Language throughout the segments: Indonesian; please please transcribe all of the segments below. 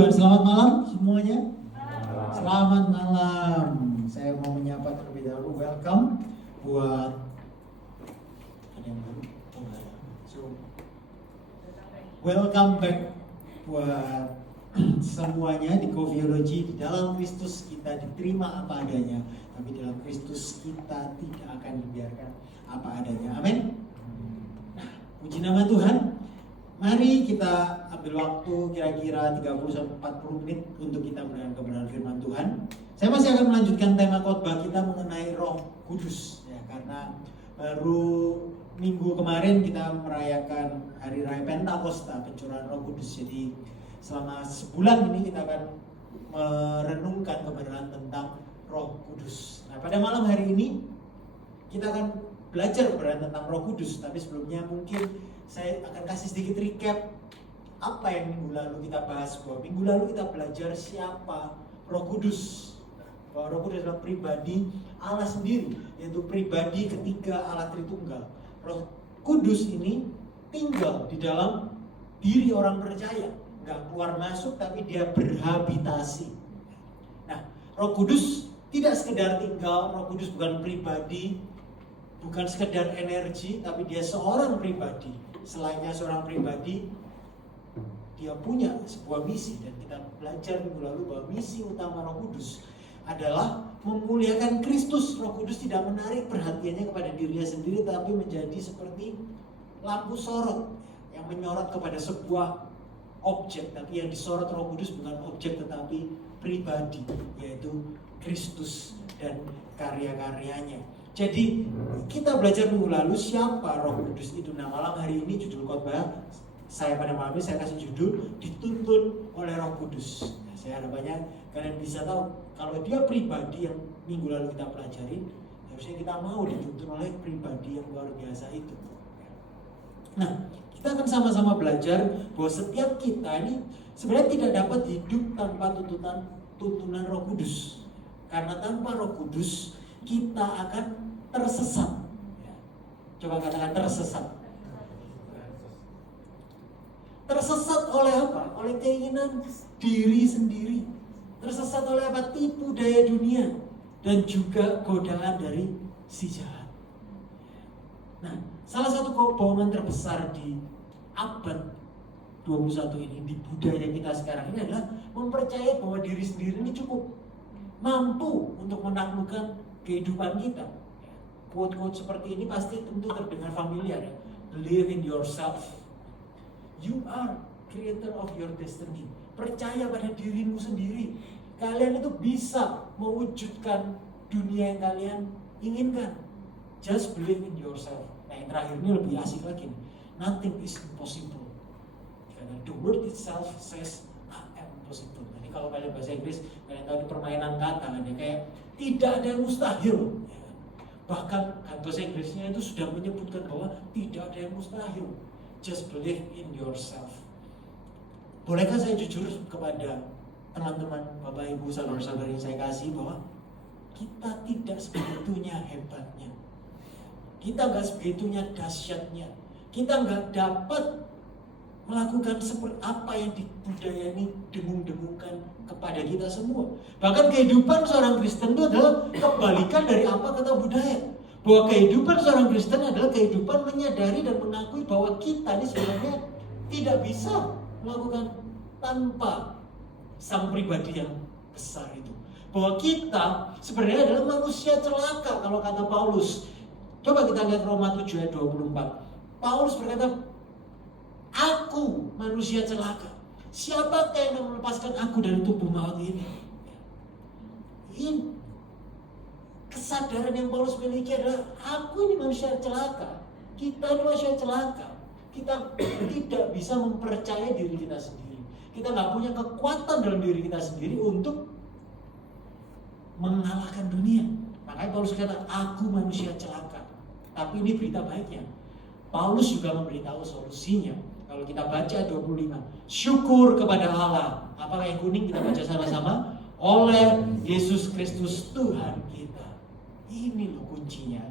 Tuhan, selamat malam semuanya. Selamat malam. Saya mau menyapa terlebih dahulu, welcome buat ada yang baru. So, welcome back buat semuanya di Coviology. Di dalam Kristus kita diterima apa adanya, tapi dalam Kristus kita tidak akan dibiarkan apa adanya. Amin. Nah, puji nama Tuhan. Mari kita ambil waktu kira-kira 30-40 menit untuk kita mendengar kebenaran firman Tuhan. Saya masih akan melanjutkan tema khotbah kita mengenai Roh Kudus, ya, karena baru minggu kemarin kita merayakan Hari Raya Pentakosta, pencurahan Roh Kudus. Jadi selama sebulan ini kita akan merenungkan kebenaran tentang Roh Kudus. Nah, pada malam hari ini kita akan belajar kebenaran tentang Roh Kudus, tapi sebelumnya mungkin saya akan kasih sedikit recap apa yang minggu lalu kita bahas. Bahwa minggu lalu kita belajar siapa Roh Kudus, bahwa Roh Kudus adalah pribadi Allah sendiri, yaitu pribadi ketiga Allah Tritunggal. Roh Kudus ini tinggal di dalam diri orang percaya, nggak keluar masuk, tapi dia berhabitasi. Nah, Roh Kudus tidak sekedar tinggal. Roh Kudus bukan pribadi, bukan sekedar energi, tapi dia seorang pribadi. Selainnya seorang pribadi, dia punya sebuah misi, dan kita belajar minggu lalu bahwa misi utama Roh Kudus adalah memuliakan Kristus. Roh Kudus tidak menarik perhatiannya kepada dirinya sendiri, tapi menjadi seperti lampu sorot yang menyorot kepada sebuah objek. Tapi yang disorot Roh Kudus bukan objek, tetapi pribadi, yaitu Kristus dan karya-karyanya. Jadi kita belajar minggu lalu siapa Roh Kudus itu. Nah, malam hari ini judul khotbah saya pada malam ini saya kasih judul dituntun oleh Roh Kudus. Nah, saya harapannya kalian bisa tahu kalau dia pribadi yang minggu lalu kita pelajari, harusnya kita mau dituntun oleh pribadi yang luar biasa itu. Nah, kita akan sama-sama belajar bahwa setiap kita ini sebenarnya tidak dapat hidup tanpa tuntunan Roh Kudus. Karena tanpa Roh Kudus kita akan tersesat. Coba katakan tersesat. Tersesat oleh apa? Oleh keinginan diri sendiri. Tersesat oleh apa? Tipu daya dunia dan juga godaan dari si jahat. Nah, salah satu kebohongan terbesar di abad 21 ini, di budaya kita sekarang ini adalah mempercayai bahwa diri sendiri ini cukup mampu untuk menaklukkan kehidupan kita. Quote-quote seperti ini pasti tentu terdengar familiar, ya. Believe in yourself. You are creator of your destiny. Percaya pada dirimu sendiri. Kalian itu bisa mewujudkan dunia yang kalian inginkan. Just believe in yourself. Nah, yang terakhir ini lebih asik lagi nih. Nothing is impossible. Karena the word itself says I am possible. Jadi kalau kalian bahasa Inggris, kalian tahu di permainan kata kan, ya, kayak tidak ada yang mustahil. Bahkan bahasa Inggrisnya itu sudah menyebutkan bahwa tidak ada yang mustahil. Just believe in yourself. Bolehkah saya jujur kepada teman-teman, Bapak Ibu, saudara-saudari yang saya kasih, bahwa kita tidak sebegitunya hebatnya. Kita nggak sebegitunya dahsyatnya. Kita nggak dapat melakukan seperti apa yang di budaya ini dengung-dengungkan kepada kita semua. Bahkan kehidupan seorang Kristen itu adalah kebalikan dari apa kata budaya. Bahwa kehidupan seorang Kristen adalah kehidupan menyadari dan mengakui bahwa kita ini sebenarnya tidak bisa melakukan tanpa sang pribadi yang besar itu. Bahwa kita sebenarnya adalah manusia celaka kalau kata Paulus. Coba kita lihat Roma 7 ayat 24. Paulus berkata, aku manusia celaka. Siapakah yang melepaskan aku dari tubuh maut ini? Ini kesadaran yang Paulus miliki adalah aku ini manusia celaka. Kita ini manusia celaka. Kita tidak bisa mempercayai diri kita sendiri. Kita nggak punya kekuatan dalam diri kita sendiri untuk mengalahkan dunia. Makanya Paulus kata, aku manusia celaka. Tapi ini berita baiknya. Paulus juga memberitahu solusinya. Kalau kita baca 25, syukur kepada Allah. Apakah yang kuning kita baca sama-sama? Oleh Yesus Kristus Tuhan kita. Ini loh kuncinya.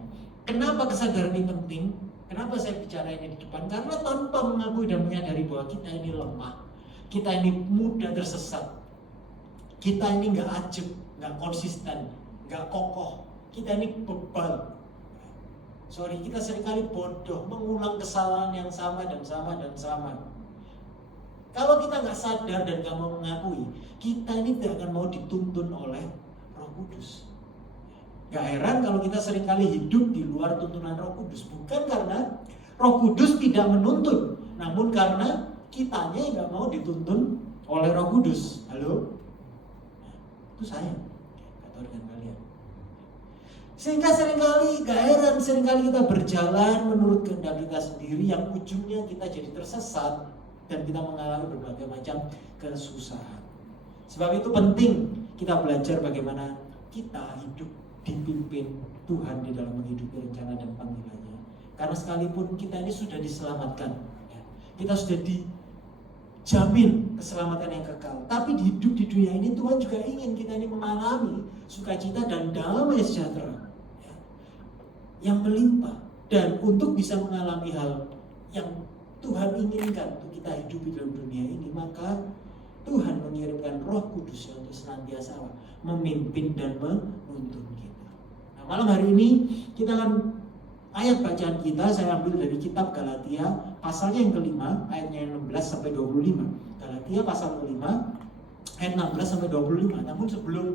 Kenapa kesadaran ini penting? Kenapa saya bicara ini di depan? Karena tanpa mengakui dan menyadari bahwa kita ini lemah, kita ini mudah tersesat, kita ini nggak ajib, nggak konsisten, nggak kokoh, kita ini bebal. Kita seringkali bodoh, mengulang kesalahan yang sama dan sama dan sama. Kalau kita nggak sadar dan nggak mau mengakui, kita ini tidak akan mau dituntun oleh Roh Kudus. Gak heran kalau kita seringkali hidup di luar tuntunan Roh Kudus. Bukan karena Roh Kudus tidak menuntun, namun karena kitanya nggak mau dituntun oleh Roh Kudus. Halo? Itu saya, gak tahu dengan kalian. Sehingga seringkali gak heran, seringkali kita berjalan menurut kehendak kita sendiri, yang ujungnya kita jadi tersesat dan kita mengalami berbagai macam kesusahan. Sebab itu penting kita belajar bagaimana kita hidup dipimpin Tuhan di dalam menghidupi rencana dan panggilannya. Karena sekalipun kita ini sudah diselamatkan, kita sudah dijamin keselamatan yang kekal, tapi hidup di dunia ini Tuhan juga ingin kita ini mengalami sukacita dan damai sejahtera yang melimpah. Dan untuk bisa mengalami hal yang Tuhan inginkan untuk kita hidup di dalam dunia ini, maka Tuhan mengirimkan Roh Kudus untuk senantiasa memimpin dan menuntun kita. Nah, malam hari ini kita akan ayat bacaan kita saya ambil dari kitab Galatia pasalnya yang kelima, ayatnya 16 sampai 25. Galatia pasal kelima ayat 16 sampai 25. Namun sebelum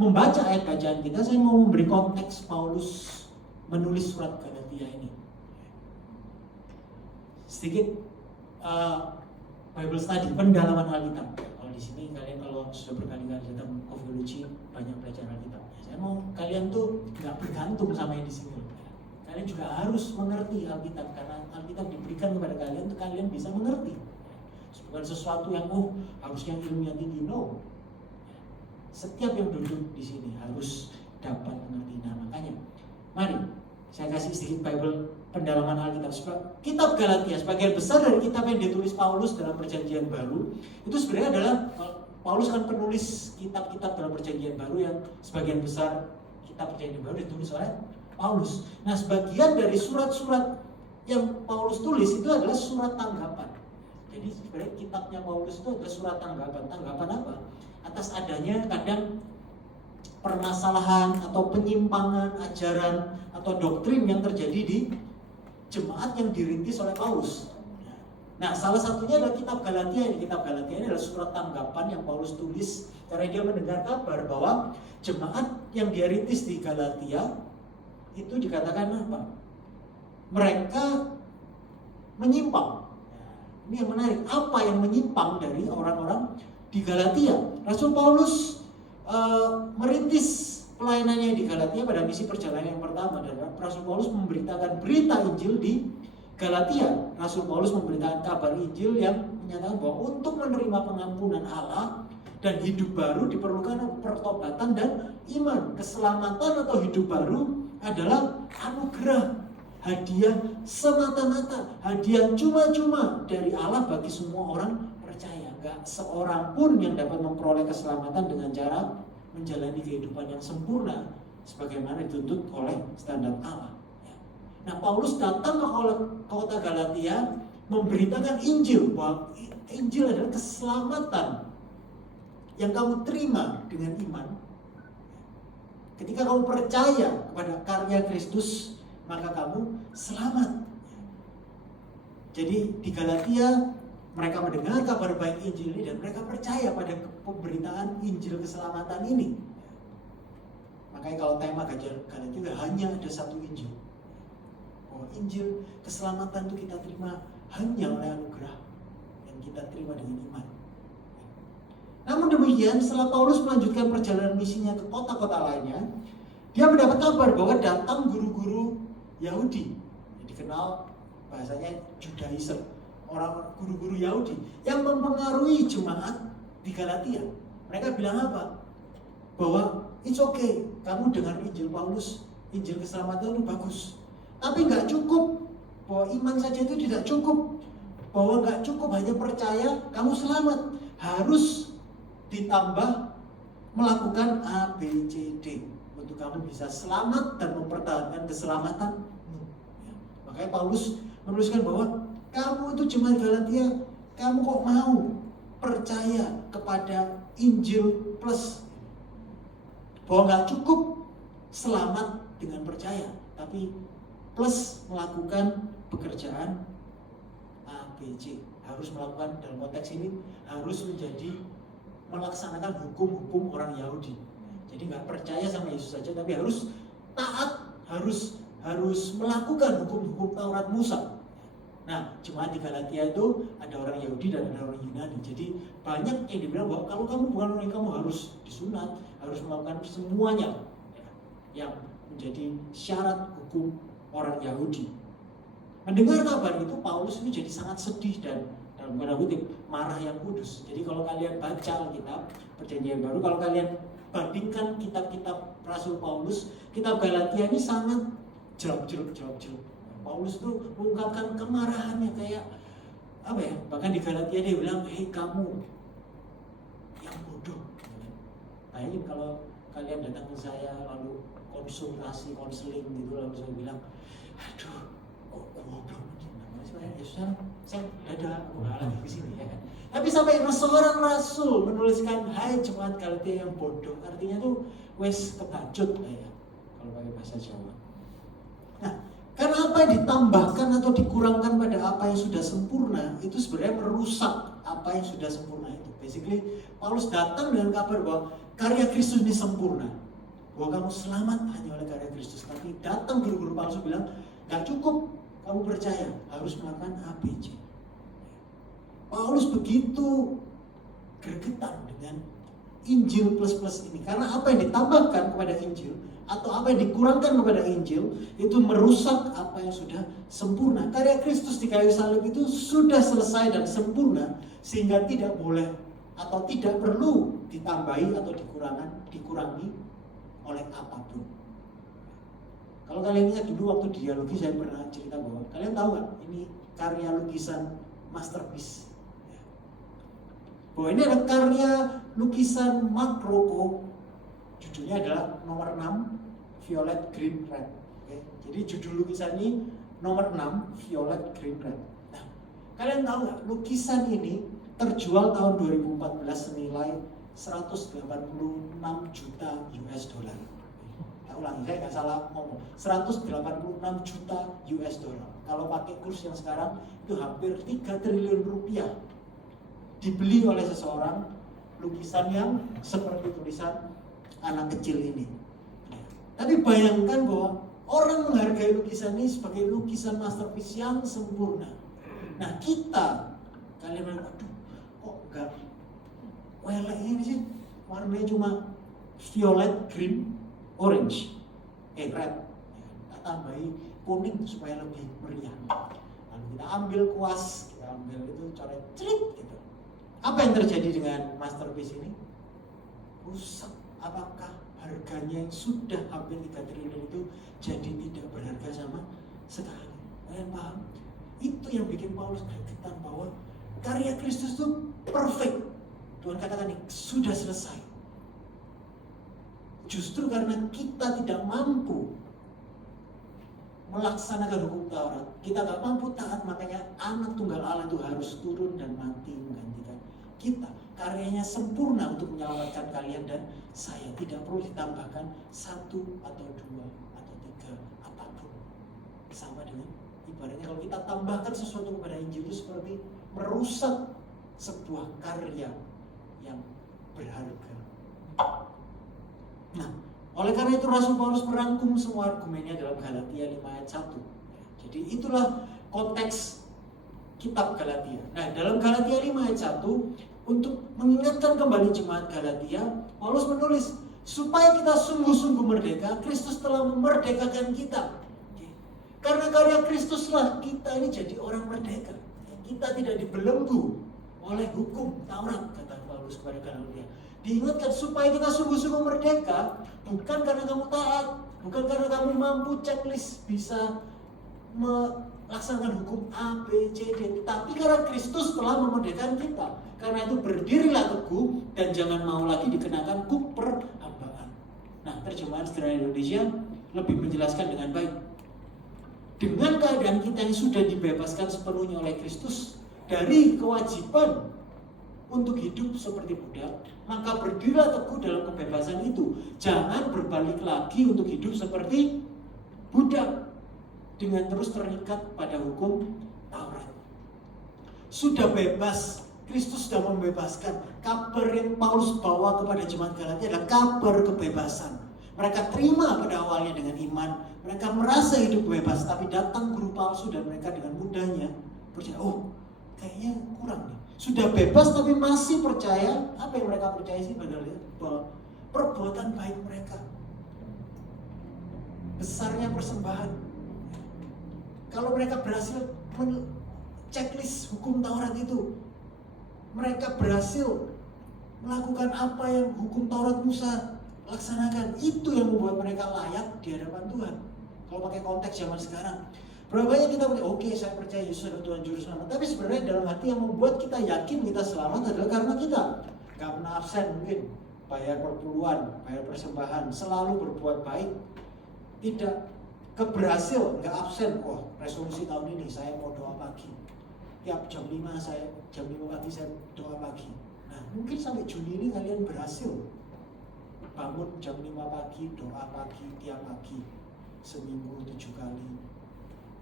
membaca ayat bacaan kita, saya mau memberi konteks Paulus menulis surat Galatia ini. Sedikit Bible study, pendalaman Alkitab. Kalau di sini kalian kalau sudah berkali-kali datang Coviology, banyak belajar Alkitab. Saya mau kalian tuh nggak bergantung sama yang di sini. Kalian juga harus mengerti Alkitab, karena Alkitab diberikan kepada kalian untuk kalian bisa mengerti. Bukan sesuatu yang harusnya ilmunya tinggi, no. Setiap yang duduk di sini harus dapat mengerti. Nah, makanya mari saya kasih sedikit Bible pendalaman Alkitab. Kitab Galatia, sebagian besar dari kitab yang ditulis Paulus dalam Perjanjian Baru itu sebenarnya adalah, Paulus kan penulis kitab-kitab dalam Perjanjian Baru yang sebagian besar kitab Perjanjian Baru ditulis oleh Paulus. Nah, sebagian dari surat-surat yang Paulus tulis itu adalah surat tanggapan. Jadi sebenarnya kitabnya Paulus itu adalah surat tanggapan. Tanggapan apa? Atas adanya kadang permasalahan atau penyimpangan ajaran atau doktrin yang terjadi di jemaat yang dirintis oleh Paulus. Nah, salah satunya adalah kitab Galatia ini. Kitab Galatia ini adalah surat tanggapan yang Paulus tulis karena dia mendengar kabar bahwa jemaat yang dia rintis di Galatia itu dikatakan apa? Mereka menyimpang. Ini yang menarik. Apa yang menyimpang dari orang-orang di Galatia? Rasul Paulus merintis pelayanannya di Galatia pada misi perjalanan yang pertama, dan Rasul Paulus memberitakan berita Injil di Galatia. Rasul Paulus memberitakan kabar Injil yang menyatakan bahwa untuk menerima pengampunan Allah dan hidup baru diperlukan pertobatan dan iman. Keselamatan atau hidup baru adalah anugerah, hadiah semata-mata, hadiah cuma-cuma dari Allah bagi semua orang percaya. Gak seorang pun yang dapat memperoleh keselamatan dengan cara menjalani kehidupan yang sempurna sebagaimana dituntut oleh standar Allah. Nah, Paulus datang ke kota Galatia memberitakan Injil, bahwa Injil adalah keselamatan yang kamu terima dengan iman. Ketika kamu percaya kepada karya Kristus, maka kamu selamat. Jadi di Galatia mereka mendengar kabar baik Injil ini dan mereka percaya pada pemberitaan Injil keselamatan ini. Makanya kalau tema Galatia hanya ada satu Injil. Bahwa Injil keselamatan itu kita terima hanya oleh anugerah yang kita terima dengan iman. Namun demikian, setelah Paulus melanjutkan perjalanan misinya ke kota-kota lainnya, dia mendapat kabar bahwa datang guru-guru Yahudi, yang dikenal bahasanya Judaism, orang guru-guru Yahudi yang mempengaruhi jemaat di Galatia. Mereka bilang apa? Bahwa it's okay, kamu dengar Injil Paulus, Injil keselamatan itu bagus, tapi nggak cukup. Bahwa iman saja itu tidak cukup. Bahwa nggak cukup hanya percaya kamu selamat, harus ditambah melakukan A, B, C, D untuk kamu bisa selamat dan mempertahankan keselamatan. Makanya Paulus menuliskan bahwa kamu itu jemaat Galatia, kamu kok mau percaya kepada Injil plus. Bahwa nggak cukup selamat dengan percaya, tapi plus melakukan pekerjaan ABC. Harus melakukan, dalam konteks ini harus menjadi melaksanakan hukum-hukum orang Yahudi. Jadi nggak percaya sama Yesus saja, tapi harus taat, harus melakukan hukum-hukum Taurat Musa. Nah, jemaat di Galatia itu ada orang Yahudi dan ada orang Yunani. Jadi banyak yang dibilang bahwa kalau kamu bukan orang, kamu harus disunat, harus melakukan semuanya yang menjadi syarat hukum orang Yahudi. Mendengar kabar itu, Paulus itu jadi sangat sedih dan dalam tanda kutip marah yang kudus. Jadi kalau kalian baca Alkitab Perjanjian Baru, kalau kalian bandingkan kitab-kitab Rasul Paulus, kitab Galatia ini sangat jelek. Paulus itu mengungkapkan kemarahannya kayak apa ya? Bahkan di Galatia dia bilang, "Hei kamu yang bodoh." Bayangin kalau kalian datang ke saya lalu konsultasi, konseling gitu, lalu saya bilang, "Aduh, kok goblok ini?" Ya saya ada lagi di sini ya kan. Tapi sampai seorang rasul menuliskan, "Hai jemaat Galatia yang bodoh," artinya tuh wes kebacut ya, kalau pakai bahasa Jawa. Nah, karena apa yang ditambahkan atau dikurangkan pada apa yang sudah sempurna itu sebenarnya merusak apa yang sudah sempurna itu. Basically, Paulus datang dengan kabar bahwa karya Kristus ini sempurna, bahwa kamu selamat hanya oleh karya Kristus. Tapi datang guru-guru Paulus bilang, gak cukup kamu percaya, harus melakukan ABC. Paulus begitu gregetan dengan Injil plus ini, karena apa yang ditambahkan kepada Injil atau apa yang dikurangkan kepada Injil itu merusak apa yang sudah sempurna. Karya Kristus di kayu salib itu sudah selesai dan sempurna, sehingga tidak boleh atau tidak perlu ditambahi atau dikurangi oleh apapun. Kalau kalian ingat dulu waktu dialogi saya pernah cerita bahwa kalian tahu nggak ini karya lukisan masterpiece. Bahwa ini ada karya lukisan Mark Rothko, judulnya adalah nomor 6 Violet Green Red. Oke. Jadi judul lukisan ini nomor 6 Violet Green Red. Nah, kalian tahu nggak lukisan ini terjual tahun 2014 senilai 186 juta US dollar. Tak ulangi, saya nggak salah ngomong, 186 juta US dollar. Kalau pakai kurs yang sekarang itu hampir 3 triliun rupiah. Dibeli oleh seseorang lukisan yang seperti tulisan anak kecil ini. Tapi bayangkan bahwa orang menghargai lukisan ini sebagai lukisan masterpiece yang sempurna. Nah kita, kalian bilang, aduh kok enggak welek ini sih, warnanya cuma violet, green, orange, red. Kita tambahi kuning supaya lebih meriah. Lalu kita ambil kuas, kita ambil itu coret celik gitu. Apa yang terjadi dengan masterpiece ini? Rusak. Apakah harganya yang sudah hampir 3 triliun itu jadi tidak berharga sama sekali? Kalian paham? Itu yang bikin Paulus gregetan bahwa karya Kristus itu perfect. Tuhan katakan ini sudah selesai. Justru karena kita tidak mampu melaksanakan hukum Taurat, kita gak mampu taat, makanya anak tunggal Allah itu harus turun dan mati menggantikan kita. Karyanya sempurna untuk menyelamatkan kalian dan saya. Tidak perlu ditambahkan 1 atau 2 atau 3 apapun. Sama dengan ibaratnya kalau kita tambahkan sesuatu kepada Injil itu seperti merusak sebuah karya yang berharga. Nah, oleh karena itu Rasul Paulus merangkum semua argumennya dalam Galatia 5 ayat 1. Jadi itulah konteks kitab Galatia. Nah, dalam Galatia 5 ayat 1, untuk mengingatkan kembali jemaat Galatia, Paulus menulis, supaya kita sungguh-sungguh merdeka, Kristus telah memerdekakan kita. Karena karya Kristuslah kita ini jadi orang merdeka. Kita tidak dibelenggu oleh hukum Taurat, kata Paulus kepada Galatia. Diingatkan supaya kita sungguh-sungguh merdeka, bukan karena kamu taat, bukan karena kamu mampu checklist bisa melaksanakan hukum A, B, C, D, tapi karena Kristus telah memerdekakan kita. Karena itu berdirilah teguh dan jangan mau lagi dikenakan kuk perhambaan. Nah, terjemahan sederhana Indonesia lebih menjelaskan dengan baik. Dengan keadaan kita yang sudah dibebaskan sepenuhnya oleh Kristus dari kewajiban untuk hidup seperti budak, maka berdirilah teguh dalam kebebasan itu. Jangan berbalik lagi untuk hidup seperti budak dengan terus terikat pada hukum Taurat. Sudah bebas, Kristus sudah membebaskan. Kabar yang Paulus bawa kepada jemaat Galatia adalah kabar kebebasan. Mereka terima pada awalnya dengan iman, mereka merasa hidup bebas, tapi datang guru palsu dan mereka dengan mudahnya percaya, oh kayaknya kurang nih. Sudah bebas tapi masih percaya, apa yang mereka percaya sih padahal bahwa perbuatan baik mereka, besarnya persembahan. Kalau mereka berhasil checklist hukum Taurat itu, mereka berhasil melakukan apa yang hukum Taurat Musa laksanakan, itu yang membuat mereka layak di hadapan Tuhan. Kalau pakai konteks zaman sekarang, berapa banyak kita bilang, oke, saya percaya Yesus adalah Tuhan Juru Selamat, tapi sebenarnya dalam hati yang membuat kita yakin kita selamat adalah karena kita gak pernah absen, mungkin bayar perpuluhan, bayar persembahan, selalu berbuat baik, tidak keberhasil, gak absen. Wah, resolusi tahun ini saya mau doa pagi, tiap jam 5 pagi saya doa pagi. Nah, mungkin sampai Juni ini kalian berhasil bangun jam 5 pagi, doa pagi tiap pagi, seminggu 7 kali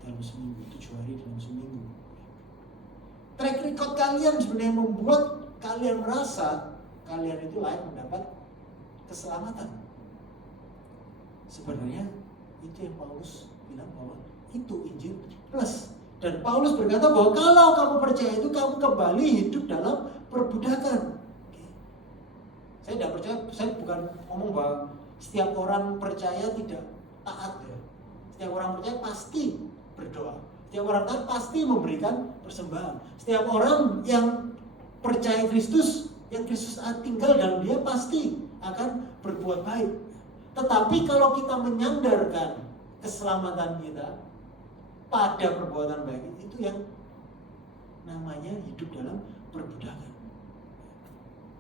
dalam seminggu, 7 hari dalam seminggu. Track record kalian sebenarnya membuat kalian merasa kalian itu layak mendapat keselamatan. Sebenarnya itu yang Paulus bilang bahwa itu Injil plus. Dan Paulus berkata bahwa kalau kamu percaya itu, kamu kembali hidup dalam perbudakan. Saya tidak percaya, saya bukan ngomong bahwa setiap orang percaya tidak taat ya. Setiap orang percaya pasti berdoa. Setiap orang taat pasti memberikan persembahan. Setiap orang yang percaya Kristus, yang Kristus tinggal dalam dia pasti akan berbuat baik. Tetapi kalau kita menyandarkan keselamatan kita pada perbuatan baik, itu yang namanya hidup dalam perbudakan.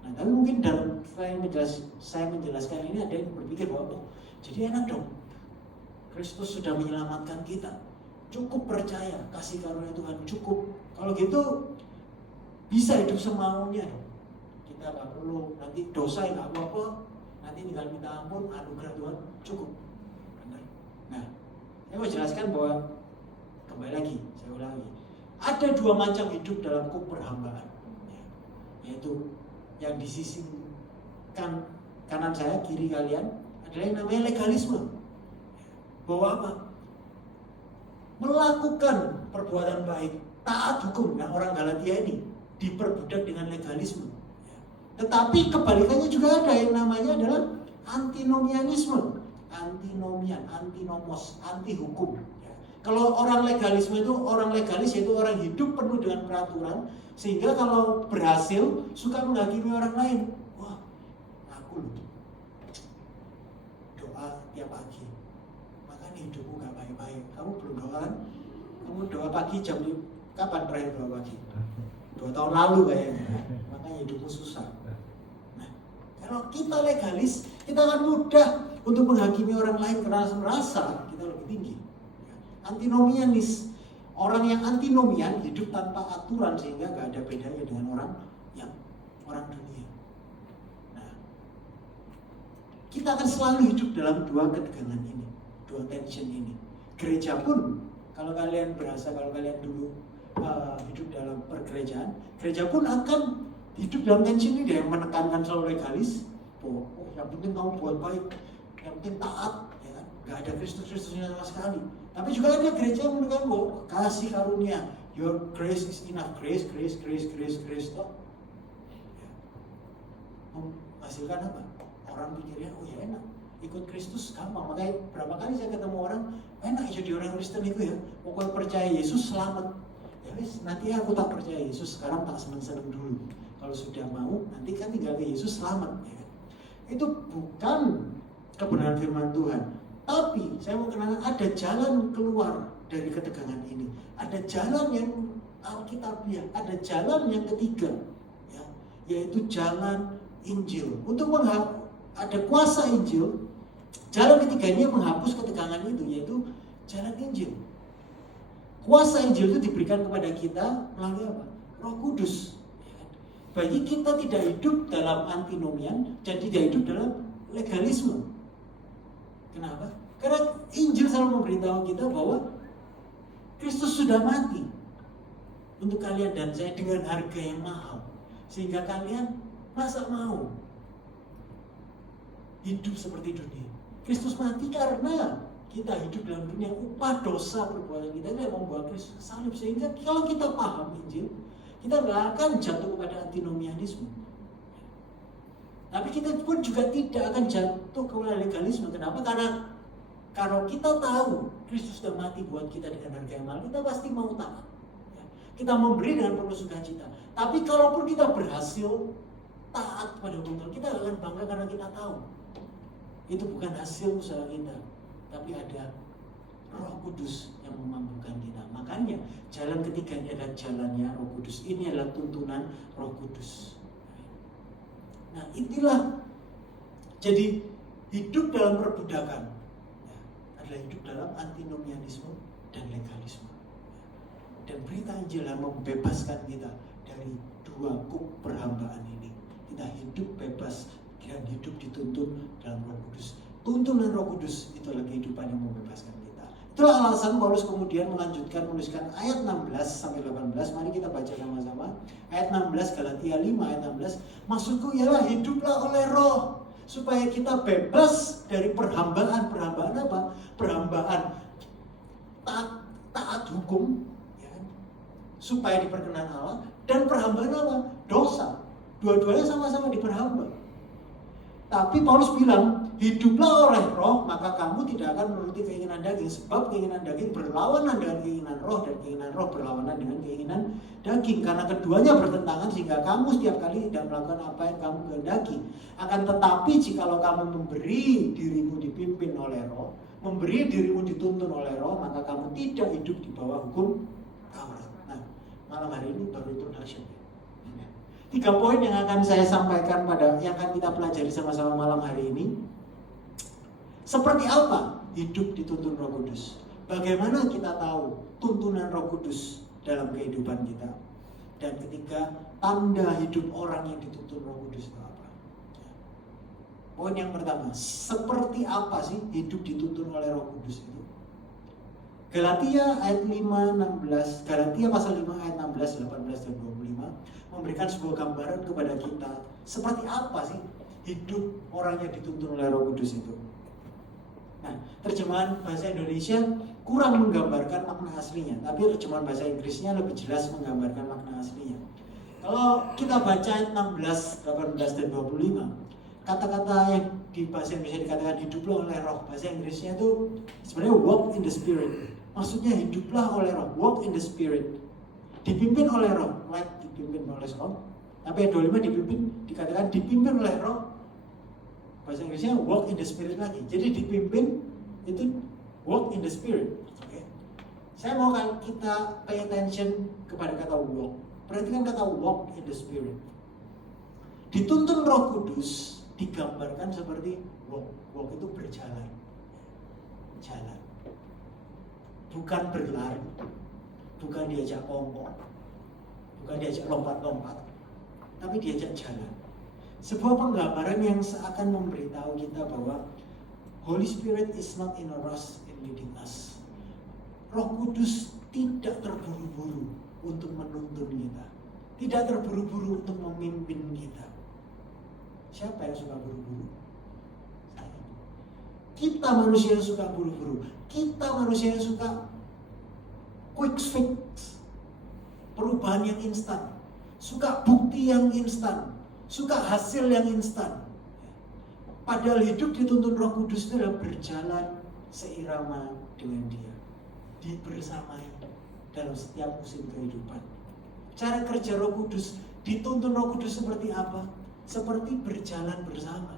Nah, tapi mungkin dalam saya menjelaskan ini ada yang berpikir bahwa jadi enak dong, Kristus sudah menyelamatkan kita, cukup percaya kasih karunia Tuhan cukup. Kalau gitu bisa hidup semaunya dong. Kita nggak perlu nanti dosa yang nggak apa-apa, nanti tinggal minta ampun, anugerah Tuhan cukup. Benar. Nah, saya mau jelaskan bahwa kembali lagi, saya ulangi, ada dua macam hidup dalam perhambaan, yaitu yang di sisi kanan saya, kiri kalian adalah yang namanya legalisme. Bahwa apa? Melakukan perbuatan baik, taat hukum. Nah, orang Galatia ini diperbudak dengan legalisme. Tetapi kebalikannya juga ada yang namanya adalah antinomianisme. Antinomian, antinomos, anti hukum. Kalau orang legalisme itu, orang legalis yaitu orang hidup penuh dengan peraturan, sehingga kalau berhasil suka menghakimi orang lain. Wah, aku loh doa tiap pagi, makanya hidupmu gak baik-baik. Kamu belum doa kan? Kamu doa pagi jam 5, kapan terakhir doa pagi? 2 tahun lalu kayaknya, makanya hidupmu susah. Nah, kalau kita legalis, kita akan mudah untuk menghakimi orang lain karena merasa kita lebih tinggi. Antinomianis, orang yang antinomian hidup tanpa aturan sehingga gak ada bedanya dengan orang dunia. Nah, kita akan selalu hidup dalam dua ketegangan ini, dua tension ini. Gereja pun, kalau kalian dulu hidup dalam pergerejaan, gereja pun akan hidup dalam tension ini, yang menekankan selalu legalis. Oh, yang penting kamu buat baik, yang penting taat, ya kan? Gak ada Kristusnya sama sekali. Tapi juga ada gereja yang menekan bahwa kasih karunia, your grace is enough, grace. Toh, ya. Menghasilkan apa? Orang pikirnya, oh ya enak, ikut Kristus gampang. Makanya berapa kali saya ketemu orang, enak jadi orang Kristen itu ya, pokoknya percaya Yesus selamat. Ya wis, nanti aku tak percaya Yesus, sekarang tak seneng-seneng dulu. Kalau sudah mau, nanti kan tinggal ke Yesus selamat. Ya. Itu bukan kebenaran firman Tuhan. Tapi saya mau kenalkan ada jalan keluar dari ketegangan ini. Ada jalan yang alkitabiah, ada jalan yang ketiga, ya, yaitu jalan Injil. Untuk ada kuasa Injil, jalan ketiganya menghapus ketegangan itu, yaitu jalan Injil. Kuasa Injil itu diberikan kepada kita melalui apa? Roh Kudus. Bagi kita tidak hidup dalam antinomian dan tidak hidup dalam legalisme. Kenapa? Karena Injil selalu memberitahu kita bahwa Kristus sudah mati untuk kalian dan saya dengan harga yang mahal. Sehingga kalian masa mau hidup seperti dunia. Kristus mati karena kita hidup dalam dunia, upah dosa perbuatan kita yang membawa Kristus ke salib. Sehingga kalau kita paham Injil, kita nggak akan jatuh kepada antinomianisme. Tapi kita pun juga tidak akan jatuh kepada legalisme. Kenapa? Karena kalau kita tahu Kristus sudah mati buat kita dengan harga yang mahal, kita pasti mau taat. Kita memberi dengan penuh sukacita. Tapi kalaupun kita berhasil taat kepada hukum Tuhan, kita akan bangga karena kita tahu itu bukan hasil usaha kita, tapi ada Roh Kudus yang memampukan kita. Makanya jalan ketiga ini adalah jalannya Roh Kudus. Ini adalah tuntunan Roh Kudus. Nah, inilah jadi hidup dalam perbudakan adalah hidup dalam antinomianisme dan legalisme. Dan berita Injil yang membebaskan kita dari dua kuk perhambaan ini. Kita hidup bebas dan hidup dituntun dalam Roh Kudus. Tuntunan Roh Kudus itulah kehidupan yang membebaskan kita. Itulah alasan Paulus kemudian melanjutkan menuliskan ayat 16 sampai 18. Mari kita baca sama-sama. Ayat 16 Galatia 5 ayat 16. Maksudku ialah hiduplah oleh Roh supaya kita bebas dari perhambaan. Perhambaan apa? Perhambaan taat hukum ya, supaya diperkenan Allah, dan perhambaan apa? Dosa. Dua-duanya sama-sama diperhamba. Tapi Paulus bilang, hiduplah oleh Roh, maka kamu tidak akan menuruti keinginan daging. Sebab keinginan daging berlawanan dengan keinginan Roh, dan keinginan Roh berlawanan dengan keinginan daging. Karena keduanya bertentangan, sehingga kamu setiap kali tidak melakukan apa yang kamu kehendaki. Akan tetapi jikalau kamu memberi dirimu dipimpin oleh Roh, memberi dirimu dituntun oleh Roh, maka kamu tidak hidup di bawah hukum Taurat. Nah, malam hari ini baru introduction. 3 poin yang akan saya sampaikan yang akan kita pelajari sama-sama malam hari ini. Seperti apa hidup dituntun Roh Kudus? Bagaimana kita tahu tuntunan Roh Kudus dalam kehidupan kita? Dan ketiga, tanda hidup orang yang dituntun Roh Kudus itu apa? Poin yang pertama, seperti apa sih hidup dituntun oleh Roh Kudus itu? Galatia ayat 5, 16, Galatia pasal 5 ayat 16, 18 dan 25 memberikan sebuah gambaran kepada kita seperti apa sih hidup orang yang dituntun oleh Roh Kudus itu. Nah, terjemahan bahasa Indonesia kurang menggambarkan makna aslinya, tapi terjemahan bahasa Inggrisnya lebih jelas menggambarkan makna aslinya. Kalau kita baca ayat 16, 18 dan 25, kata-kata yang di bahasa Indonesia dikatakan hiduplah oleh Roh, bahasa Inggrisnya itu sebenarnya walk in the Spirit. Maksudnya hiduplah oleh Roh, walk in the Spirit. Dipimpin oleh Roh, dipimpin oleh Roh. Tapi ayat 25 dikatakan dipimpin oleh Roh. Bahasa Inggrisnya walk in the Spirit lagi. Jadi dipimpin itu walk in the Spirit. Okay. Saya mau kita pay attention kepada kata walk. Perhatikan kata walk in the Spirit. Dituntun Roh Kudus digambarkan seperti walk. Walk itu berjalan. Jalan. Bukan berlari. Bukan diajak kongkong. Bukan diajak lompat-lompat. Tapi diajak jalan. Sebuah penggambaran yang seakan memberitahu kita bahwa Holy Spirit is not in a rush in leading us. Roh Kudus tidak terburu-buru untuk menuntun kita. Tidak terburu-buru untuk memimpin kita. Siapa yang suka buru-buru? Kita manusia yang suka buru-buru. Kita manusia yang suka quick fix. Perubahan yang instan. Suka bukti yang instan. Suka hasil yang instan. Padahal hidup dituntun Roh Kudus itu adalah berjalan seirama dengan Dia. Dibersamai dalam setiap musim kehidupan. Cara kerja Roh Kudus, dituntun Roh Kudus seperti apa? Seperti berjalan bersama.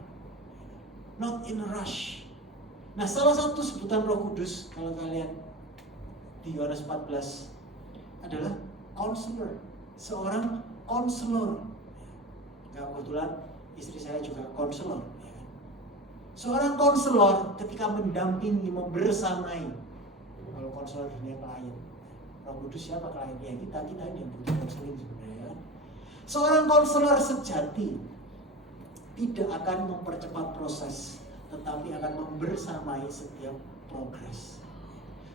Not in a rush. Nah, salah satu sebutan Roh Kudus kalau kalian di Yohanes 14 adalah counselor. Seorang konselor. Nah, kebetulan istri saya juga konselor. Ya kan? Seorang konselor ketika mendampingi, membersamai. Kalau konselor dunia klien, Roh Kudus siapa kliennya? Kita ini yang butuh konseling sebenarnya. Kan? Seorang konselor sejati tidak akan mempercepat proses, tetapi akan membersamai setiap progres.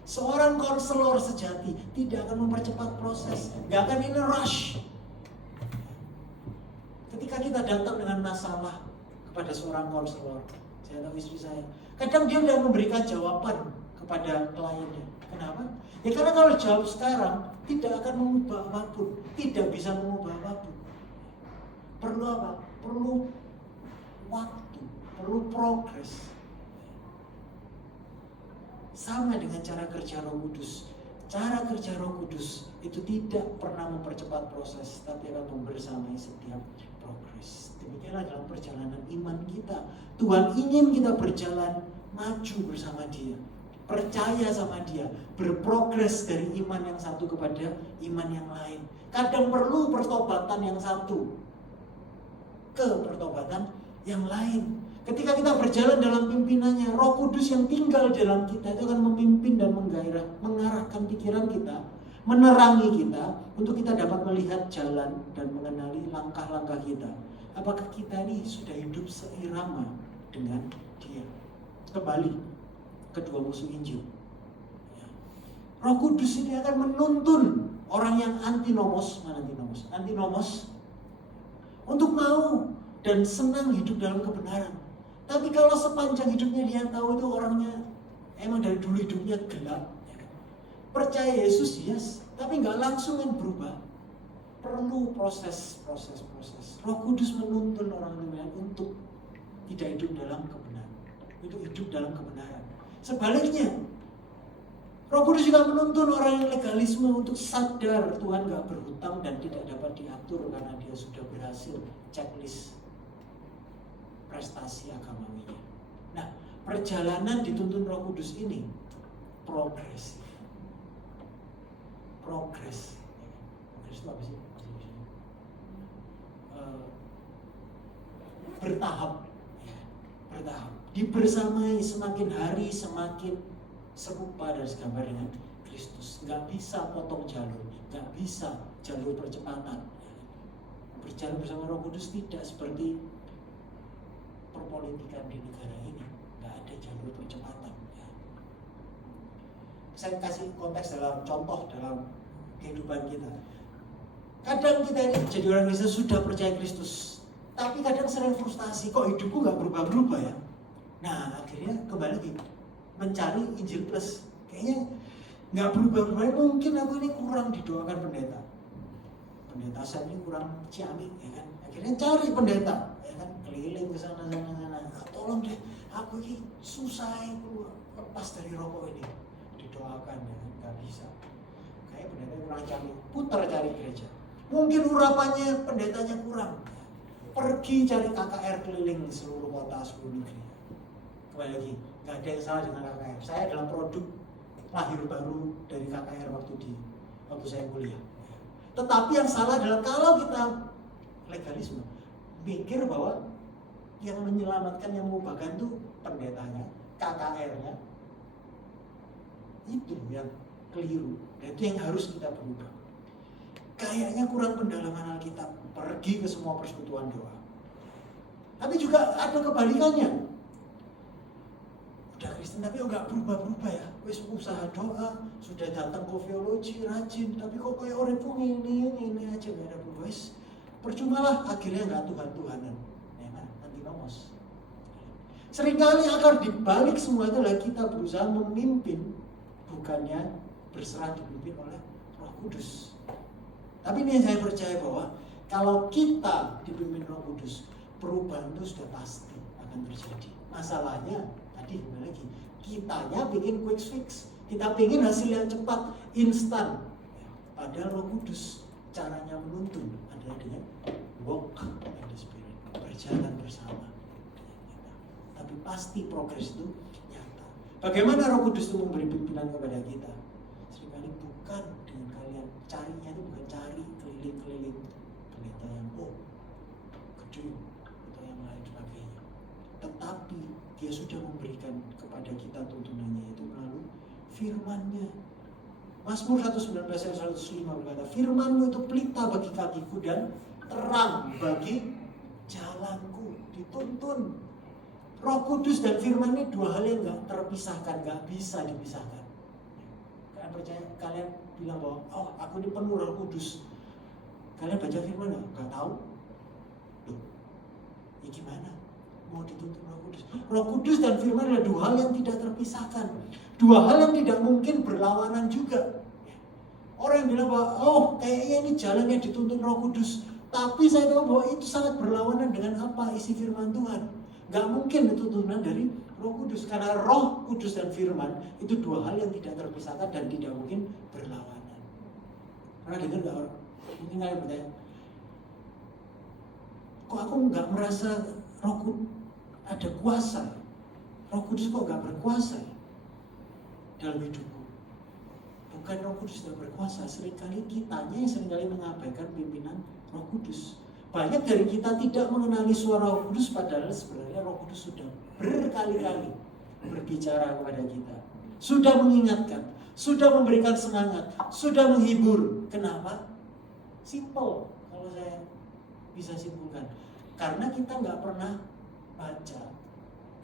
Seorang konselor sejati tidak akan mempercepat proses, nggak akan ini rush. Ketika kita datang dengan masalah kepada seorang konselor, saya tahu istri saya, kadang dia udah memberikan jawaban kepada kliennya. Kenapa? Ya karena kalau jawab sekarang tidak akan mengubah apapun, tidak bisa mengubah apapun. Perlu apa? Perlu waktu, perlu progres. Sama dengan cara kerja Roh Kudus. Cara kerja Roh Kudus itu tidak pernah mempercepat proses, tapi akan membersamai setiap progres. Demikianlah dalam perjalanan iman kita. Tuhan ingin kita berjalan maju bersama Dia, percaya sama Dia, berprogres dari iman yang satu kepada iman yang lain. Kadang perlu pertobatan yang satu ke pertobatan yang lain. Ketika kita berjalan dalam pimpinannya, Roh Kudus yang tinggal dalam kita itu akan memimpin dan mengarahkan pikiran kita, menerangi kita untuk kita dapat melihat jalan dan mengenali langkah-langkah kita. Apakah kita ini sudah hidup seirama dengan Dia? Kembali kedua musuh Injil. Roh Kudus ini akan menuntun orang yang antinomos untuk mau dan senang hidup dalam kebenaran. Tapi kalau sepanjang hidupnya dia tahu itu orangnya emang dari dulu hidupnya gelap, percaya Yesus yes, tapi nggak langsung kan berubah. Perlu proses. Roh Kudus menuntun orang untuk tidak hidup dalam kebenaran, untuk hidup dalam kebenaran. Sebaliknya, Roh Kudus juga menuntun orang yang legalisme untuk sadar Tuhan gak berhutang dan tidak dapat diatur karena dia sudah berhasil checklist prestasi agamawinya. Nah, perjalanan dituntun Roh Kudus ini progresif. Progres itu apa sih? Bertahap. Dibersamai semakin hari semakin serupa dan segambar dengan Kristus. Nggak bisa potong jalur, nggak bisa jalur percepatan. Berjalan bersama Roh Kudus tidak seperti perpolitikan di negara ini, nggak ada jalur percepatan. Saya kasih konteks dalam contoh dalam kehidupan kita. Kadang kita ini jadi orang Kristen sudah percaya Kristus, tapi kadang sering frustasi, kok hidupku nggak berubah-berubah ya. Nah akhirnya kembali lagi mencari Injil Plus. Kayaknya nggak berubah-berubah, mungkin aku ini kurang didoakan pendeta saya ini kurang ciamik, ya kan. Akhirnya cari pendeta, ya kan, keliling ke sana. Tolong deh, aku ini susah lepas dari rokok ini, didoakan, ya kan, nggak bisa. Kayak pendeta kurang ciamik, putar cari gereja. Mungkin urapannya pendetanya kurang, pergi cari KKR keliling seluruh kota, seluruh negeri. Kembali lagi, nggak ada yang salah dengan KKR. Saya adalah produk lahir baru dari KKR waktu saya kuliah. Tetapi yang salah adalah kalau kita legalisme, pikir bahwa yang menyelamatkan, yang mengubahkan itu pendetanya, KKR-nya. Itu yang keliru. Dan itu yang harus kita berubah. Kayaknya kurang pendalaman Alkitab, pergi ke semua persekutuan doa. Tapi juga ada kebalikannya. Udah Kristen tapi nggak berubah-berubah ya. Wis usaha doa, sudah datang kofiologi, rajin, tapi kok kayak orang pun ini aja nggak ada berubah. Wis percumalah, akhirnya nggak Tuhan-Tuhanan. Ya kan, antinomos. Seringkali akar dibalik semua itu adalah kita berusaha memimpin, bukannya berserah dipimpin oleh Roh Kudus. Tapi ini yang saya percaya bahwa kalau kita dipimpin Roh Kudus, perubahan itu sudah pasti akan terjadi. Masalahnya tadi kembali lagi, kitanya bikin quick fix, kita pengen hasil yang cepat, instan. Padahal Roh Kudus caranya menuntun adalah dengan walk in the Spirit, berjalan bersama. Tapi pasti progres itu nyata. Bagaimana Roh Kudus itu memberi pimpinan kepada kita? Seringkali bukan dengan kalian carinya itu bukan cari keliling-keliling pendeta yang gede atau yang lain sebagainya. Tetapi dia sudah memberikan kepada kita tuntunannya itu melalui firman-Nya. Mazmur 119 ayat 105 berkata, firman-Mu itu pelita bagi kakiku dan terang bagi jalanku. Dituntun. Roh Kudus dan firman ini dua hal yang gak terpisahkan, gak bisa dipisahkan. Kalian percaya, kalian bilang bahwa oh aku ini penuh Roh Kudus. Kalian baca firman gak tahu? Loh, ya gimana? Mau dituntun Roh Kudus? Roh Kudus dan firman adalah dua hal yang tidak terpisahkan. Dua hal yang tidak mungkin berlawanan juga. Orang yang bilang bahwa oh kayaknya ini jalannya dituntun Roh Kudus, tapi saya tahu bahwa itu sangat berlawanan dengan apa isi firman Tuhan. Gak mungkin itu tuntunan dari Roh Kudus, karena Roh Kudus dan firman itu dua hal yang tidak terpisahkan dan tidak mungkin berlawanan. Pernah dengar gak orang? Mungkin kalian bertanya, kok aku gak merasa Roh Kudus ada kuasa? Roh Kudus kok gak berkuasa dalam hidupku? Bukan Roh Kudus tidak berkuasa, seringkali kitanya yang seringkali mengabaikan pimpinan Roh Kudus. Banyak dari kita tidak mengenali suara Roh Kudus, padahal sebenarnya Roh Kudus sudah berkali-kali berbicara kepada kita, sudah mengingatkan, sudah memberikan semangat, sudah menghibur. Kenapa? Simple, kalau saya bisa simpulkan, karena kita nggak pernah baca,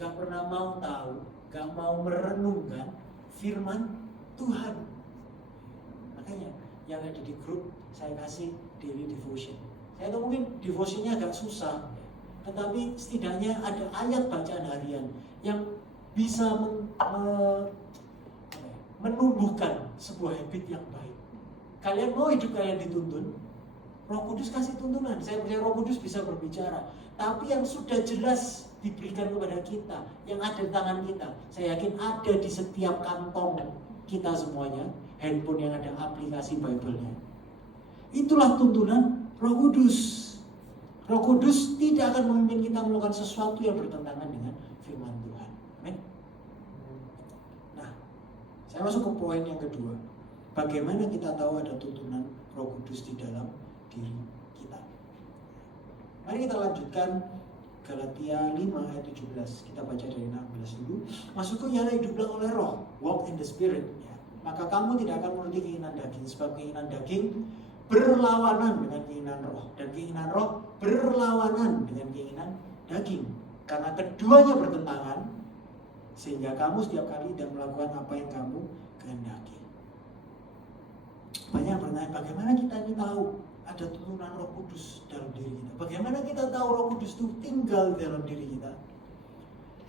nggak pernah mau tahu, nggak mau merenungkan firman Tuhan. Makanya yang ada di grup saya kasih daily devotion. Saya tahu mungkin devotionnya agak susah, tetapi setidaknya ada ayat bacaan harian yang bisa menumbuhkan sebuah habit yang baik. Kalian mau hidup kalian dituntun, Roh Kudus kasih tuntunan. Saya percaya Roh Kudus bisa berbicara, tapi yang sudah jelas diberikan kepada kita, yang ada di tangan kita, saya yakin ada di setiap kantong kita semuanya, handphone yang ada aplikasi Bible-nya. Itulah tuntunan Roh Kudus. Roh Kudus tidak akan memimpin kita melakukan sesuatu yang bertentangan dengan firman Tuhan. Amin. Nah, saya masuk ke poin yang kedua. Bagaimana kita tahu ada tuntunan Roh Kudus di dalam diri kita? Mari kita lanjutkan Galatia 5 ayat 17. Kita baca dari 16 dulu. Masukku ialah hiduplah oleh Roh, walk in the Spirit. Ya. Maka kamu tidak akan menuruti keinginan daging, sebab keinginan daging berlawanan dengan keinginan roh, dan keinginan roh berlawanan dengan keinginan daging, karena keduanya bertentangan, sehingga kamu setiap kali tidak melakukan apa yang kamu kehendaki. Banyak bertanya, bagaimana kita ini tahu ada tuntunan Roh Kudus dalam diri kita? Bagaimana kita tahu Roh Kudus itu tinggal dalam diri kita?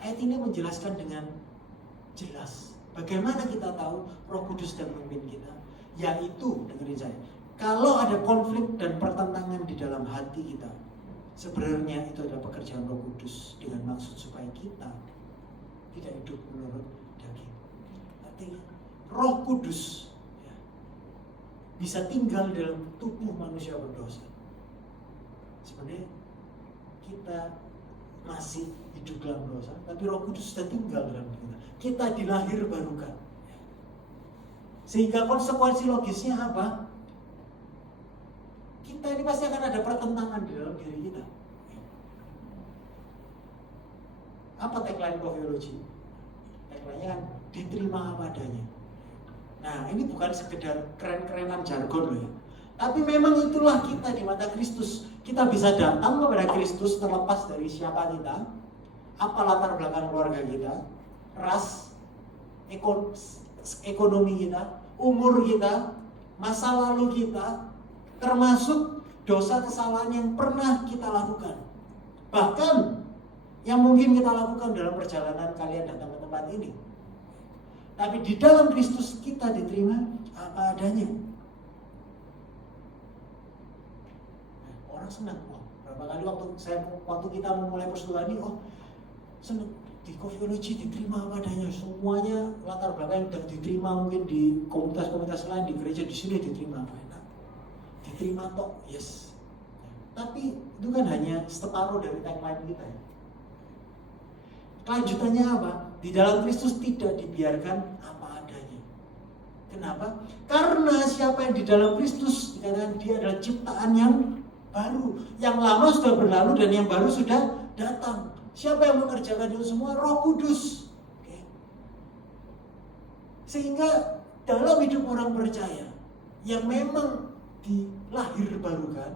Ayat ini menjelaskan dengan jelas bagaimana kita tahu Roh Kudus dan memimpin kita, yaitu, dengerin saya, kalau ada konflik dan pertentangan di dalam hati kita, sebenarnya itu adalah pekerjaan Roh Kudus dengan maksud supaya kita tidak hidup menurut daging. Artinya Roh Kudus ya, bisa tinggal dalam tubuh manusia berdosa. Sebenarnya kita masih hidup dalam dosa, tapi Roh Kudus sudah tinggal dalam kita. Kita dilahir barukan. Sehingga konsekuensi logisnya apa? Kita ini pasti akan ada pertentangan di dalam diri kita. Apa tagline Coviology? Tagline-nya kan diterima apa adanya. Nah, ini bukan sekedar keren-kerenan jargon loh ya. Tapi memang itulah kita di mata Kristus. Kita bisa datang kepada Kristus terlepas dari siapa kita, apa latar belakang keluarga kita, ras, ekonomi kita, umur kita, masa lalu kita, termasuk dosa kesalahan yang pernah kita lakukan. Bahkan yang mungkin kita lakukan dalam perjalanan kalian datang ke tempat ini. Tapi di dalam Kristus kita diterima apa adanya. Orang senang. Berapa kali waktu kita memulai persekutuan ini, senang. Di Coviology diterima apa adanya. Semuanya latar belakang yang diterima, mungkin di komunitas-komunitas lain, di gereja di sini diterima apa enak. Diterima toh, yes. Tapi itu kan hanya separuh dari tagline kita ya. Kelanjutannya apa? Di dalam Kristus tidak dibiarkan apa adanya. Kenapa? Karena siapa yang di dalam Kristus, dikatakan dia adalah ciptaan yang baru. Yang lama sudah berlalu dan yang baru sudah datang. Siapa yang mengerjakan itu semua? Roh Kudus. Oke. Sehingga dalam hidup orang percaya yang memang dilahir barukan,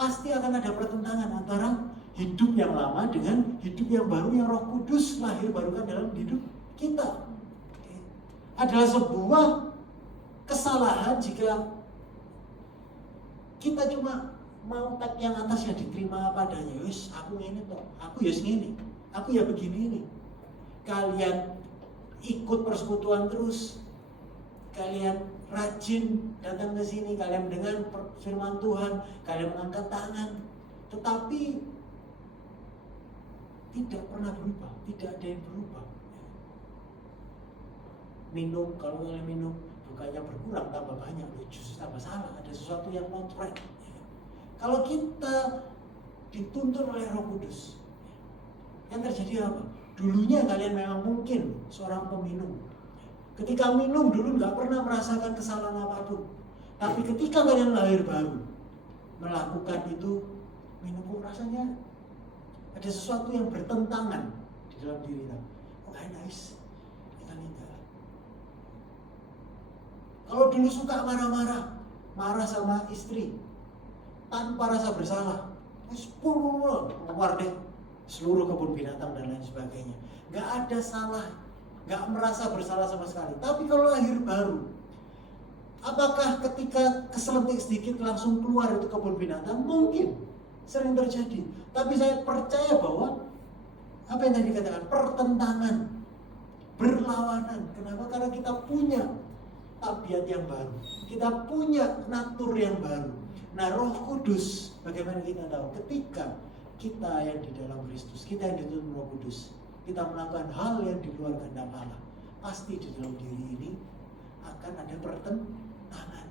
pasti akan ada pertentangan antara hidup yang lama dengan hidup yang baru yang Roh Kudus lahir barukan dalam hidup kita. Adalah sebuah kesalahan jika kita cuma mau tag yang atas ya diterima apa adanya. Wis, aku ini toh, aku ya segini, aku ya begini ini. Kalian ikut persekutuan terus, kalian rajin datang ke sini, kalian mendengar firman Tuhan, kalian mengangkat tangan, tetapi tidak pernah berubah, tidak ada yang berubah. Minum, kalau kalian minum bukannya berkurang tambah banyak, justru tambah salah, ada sesuatu yang non track. Kalau kita dituntun oleh Roh Kudus, yang terjadi apa? Dulunya kalian memang mungkin seorang peminum. Ketika minum dulu nggak pernah merasakan kesalahan apapun. Tapi ketika kalian lahir baru, melakukan itu, minum rasanya ada sesuatu yang bertentangan di dalam diri kita. Oh nice, kita tinggal. Kalau dulu suka marah sama istri, tanpa rasa bersalah, keluar deh seluruh kebun binatang dan lain sebagainya. Gak ada salah, gak merasa bersalah sama sekali. Tapi kalau lahir baru, apakah ketika keselentik sedikit langsung keluar itu kebun binatang? Mungkin, sering terjadi. Tapi saya percaya bahwa apa yang tadi dikatakan, pertentangan, berlawanan. Kenapa? Karena kita punya tabiat yang baru, kita punya natur yang baru. Nah, Roh Kudus, bagaimana kita tahu? Ketika kita yang di dalam Kristus, kita yang dituntun Roh Kudus, kita melakukan hal yang di luar kehendak Allah, pasti di dalam diri ini akan ada pertentangan.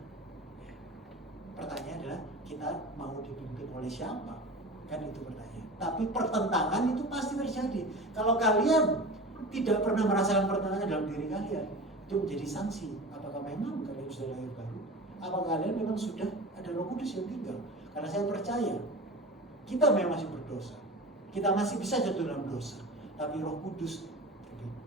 Pertanyaan adalah, kita mau dipimpin oleh siapa? Kan itu pertanyaan. Tapi pertentangan itu pasti terjadi. Kalau kalian tidak pernah merasakan pertentangan dalam diri kalian, itu menjadi sanksi. Apakah memang kalian sudah lahir baru? Apakah kalian memang sudah ada Roh Kudus yang tinggal? Karena saya percaya kita memang masih berdosa, kita masih bisa jatuh dalam dosa, tapi Roh Kudus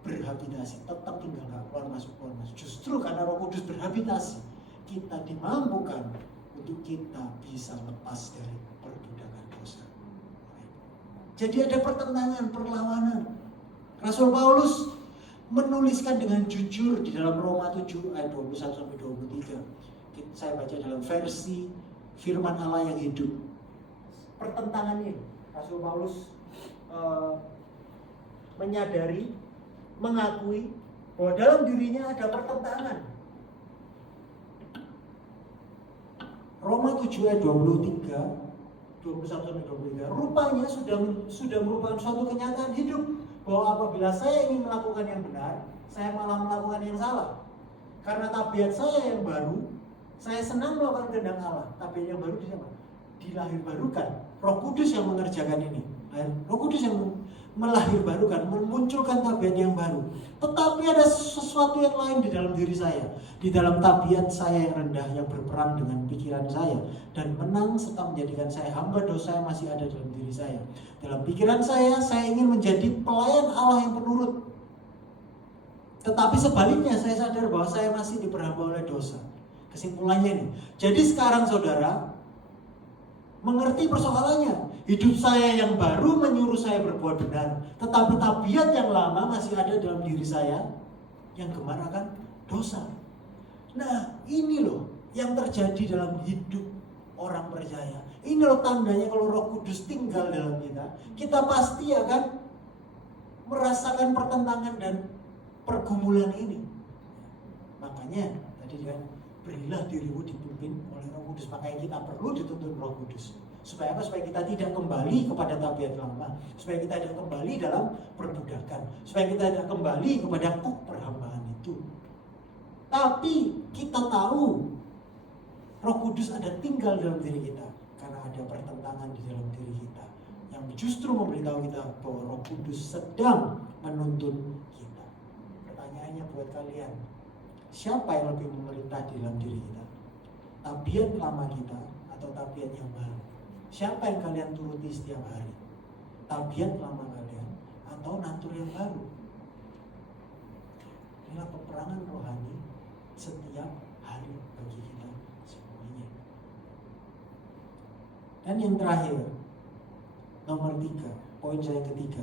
berhabitasi, tetap tinggal, gak keluar masuk. Justru karena Roh Kudus berhabitasi, kita dimampukan untuk kita bisa lepas dari perbudakan dosa. Jadi ada pertentangan, perlawanan. Rasul Paulus menuliskan dengan jujur di dalam Roma 7 ayat 21-23. Saya baca dalam versi firman Allah yang hidup. Pertentangan ini Rasul Paulus menyadari, mengakui bahwa dalam dirinya ada pertentangan. Roma 7 ayat 21-23. Rupanya sudah merupakan suatu kenyataan hidup bahwa apabila saya ingin melakukan yang benar, saya malah melakukan yang salah. Karena tabiat saya yang baru, saya senang melakukan kehendak Allah. Tabiat yang baru di siapa? Dilahirbarukan. Roh Kudus yang mengerjakan ini. Roh Kudus yang melahirbarukan, memunculkan tabiat yang baru. Tetapi ada sesuatu yang lain di dalam diri saya, di dalam tabiat saya yang rendah, yang berperang dengan pikiran saya dan menang serta menjadikan saya hamba dosa yang masih ada dalam diri saya. Dalam pikiran saya ingin menjadi pelayan Allah yang penurut. Tetapi sebaliknya saya sadar bahwa saya masih diperhamba oleh dosa. Kesimpulannya nih, jadi sekarang saudara mengerti persoalannya. Hidup saya yang baru menyuruh saya berbuat benar, tetapi tabiat yang lama masih ada dalam diri saya yang gemar akan dosa. Nah, ini loh yang terjadi dalam hidup orang percaya. Ini loh tandanya kalau Roh Kudus tinggal dalam kita, kita pasti akan merasakan pertentangan dan pergumulan ini. Makanya tadi kan, berilah dirimu dipimpin oleh Roh Kudus. Makanya kita perlu dituntun Roh Kudus. Supaya apa? Supaya kita tidak kembali kepada tabiat lama, supaya kita tidak kembali dalam perbudakan, supaya kita tidak kembali kepada kuk perhambaan itu. Tapi kita tahu Roh Kudus ada tinggal dalam diri kita karena ada pertentangan di dalam diri kita yang justru memberitahu kita bahwa Roh Kudus sedang menuntun kita. Pertanyaannya buat kalian, siapa yang lebih memerintah di dalam diri kita? Tabiat lama kita atau tabiat yang baru? Siapa yang kalian turuti setiap hari? Tabiat lama kalian atau natur yang baru? Inilah peperangan rohani setiap hari bagi kita semuanya. Dan Dan yang terakhir, nomor 3, poin saya ketiga.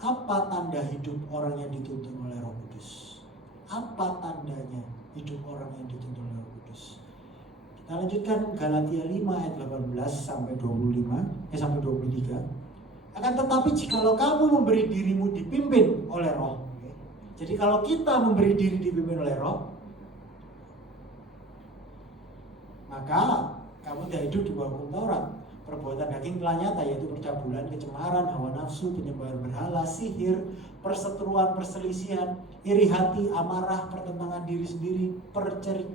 Apa tanda hidup orang yang dituntun oleh Roh Kudus? Apa tandanya hidup orang yang dituntun oleh Roh Kudus? Kita lanjutkan Galatia 5 ayat 18 sampai 23. Akan tetapi jikalau kamu memberi dirimu dipimpin oleh Roh. Jadi kalau kita memberi diri dipimpin oleh Roh, maka kamu tidak hidup di bawah hukum Taurat. Perbuatan daging telah nyata, yaitu percabulan, kecemaran, hawa nafsu, penyembahan berhala, sihir, perseteruan, perselisihan, iri hati, amarah, pertentangan diri sendiri,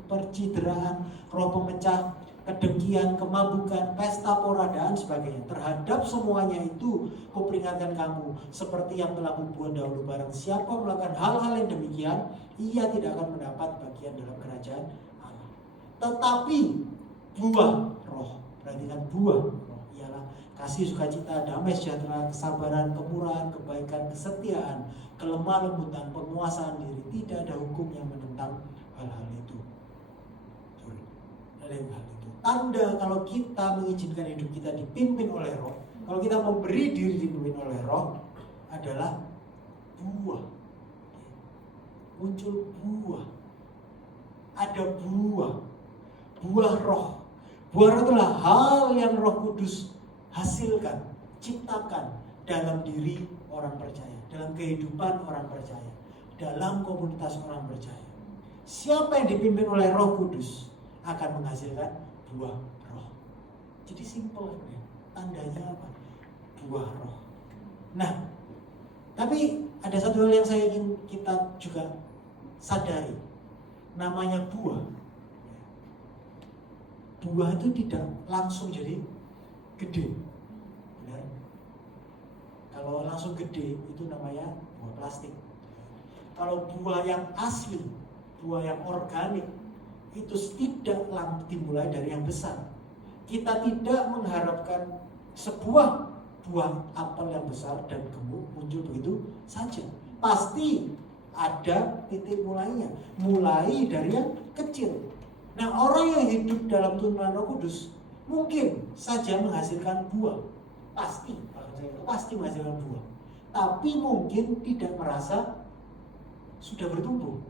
percideraan, roh pemecah, kedengkian, kemabukan, pesta pora, dan sebagainya. Terhadap semuanya itu kuperingatkan kamu, seperti yang telah kubuat dahulu, barang siapa melakukan hal-hal yang demikian, ia tidak akan mendapat bagian dalam kerajaan Allah. Tetapi buah roh, perhatikan buah roh, ialah kasih, sukacita, damai sejahtera, kesabaran, kemurahan, kebaikan, kesetiaan, kelemah lembutan, penguasaan diri. Tidak ada hukum yang menentang hal-hal itu. Tanda kalau kita mengizinkan hidup kita dipimpin oleh Roh, kalau kita memberi diri dipimpin oleh Roh, adalah buah. Muncul buah. Ada buah. Buah Roh. Buah Roh itulah hal yang Roh Kudus hasilkan, ciptakan dalam diri orang percaya, dalam kehidupan orang percaya, dalam komunitas orang percaya. Siapa yang dipimpin oleh Roh Kudus akan menghasilkan buah roh. Jadi simpel sebenarnya. Tandanya apa? Buah roh. Nah, tapi ada satu hal yang saya ingin kita juga sadari. Namanya buah. Buah itu tidak langsung jadi gede. Benar? Kalau langsung gede itu namanya buah plastik. Kalau buah yang asli, buah yang organik, itu tidak dimulai dari yang besar. Kita tidak mengharapkan sebuah buah apel yang besar dan gemuk muncul begitu saja. Pasti ada titik mulainya, mulai dari yang kecil. Nah, orang yang hidup dalam tuntunan Roh Kudus mungkin saja menghasilkan buah, pasti menghasilkan buah, tapi mungkin tidak merasa sudah bertumbuh.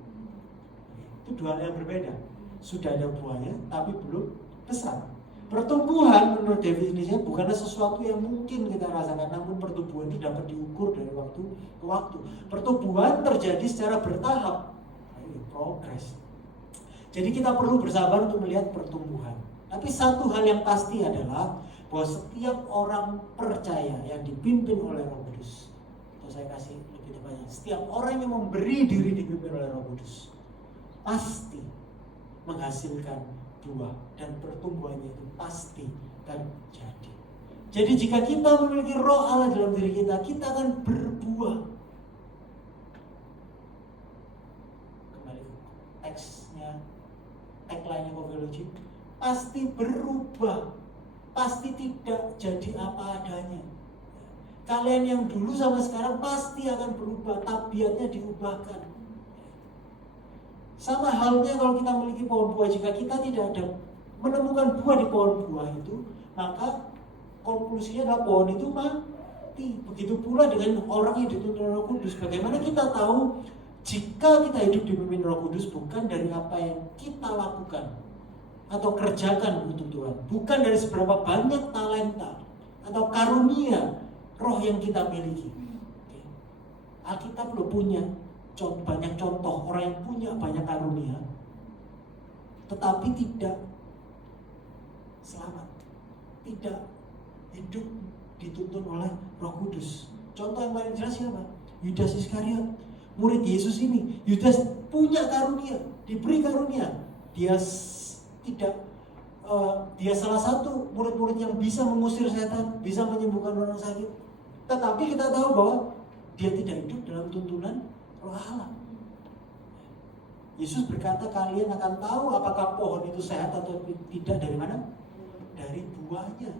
Itu dua hal yang berbeda. Sudah ada buahnya, tapi belum besar. Pertumbuhan menurut definisinya bukanlah sesuatu yang mungkin kita rasakan, namun pertumbuhan itu dapat diukur dari waktu ke waktu. Pertumbuhan terjadi secara bertahap, progres. Jadi kita perlu bersabar untuk melihat pertumbuhan. Tapi satu hal yang pasti adalah bahwa setiap orang percaya yang dipimpin oleh Roh Kudus, atau saya kasih lebih tepatnya, setiap orang yang memberi diri dipimpin oleh Roh Kudus pasti menghasilkan buah, dan pertumbuhannya itu pasti terjadi. Jadi jika kita memiliki Roh Allah dalam diri kita, kita akan berbuah. Kembali ke teksnya, tagline Coviology, pasti berubah, pasti tidak jadi apa adanya. Kalian yang dulu sama sekarang pasti akan berubah, tabiatnya diubahkan. Sama halnya kalau kita memiliki pohon buah, jika kita tidak ada menemukan buah di pohon buah itu, maka konklusinya adalah pohon itu mati. Begitu pula dengan orang yang dituntun Roh Kudus. Bagaimana kita tahu jika kita hidup dipimpin Roh Kudus bukan dari apa yang kita lakukan atau kerjakan untuk Tuhan, bukan dari seberapa banyak talenta atau karunia roh yang kita miliki. Alkitab belum punya banyak contoh orang yang punya banyak karunia tetapi tidak selamat, tidak hidup dituntun oleh Roh Kudus. Contoh yang paling jelas siapa? Yudas Iskariot, murid Yesus ini. Yudas punya karunia, diberi karunia. Dia salah satu murid-murid yang bisa mengusir setan, bisa menyembuhkan orang sakit. Tetapi kita tahu bahwa dia tidak hidup dalam tuntunan Roh Allah. Yesus berkata, kalian akan tahu apakah pohon itu sehat atau tidak dari mana? Dari buahnya.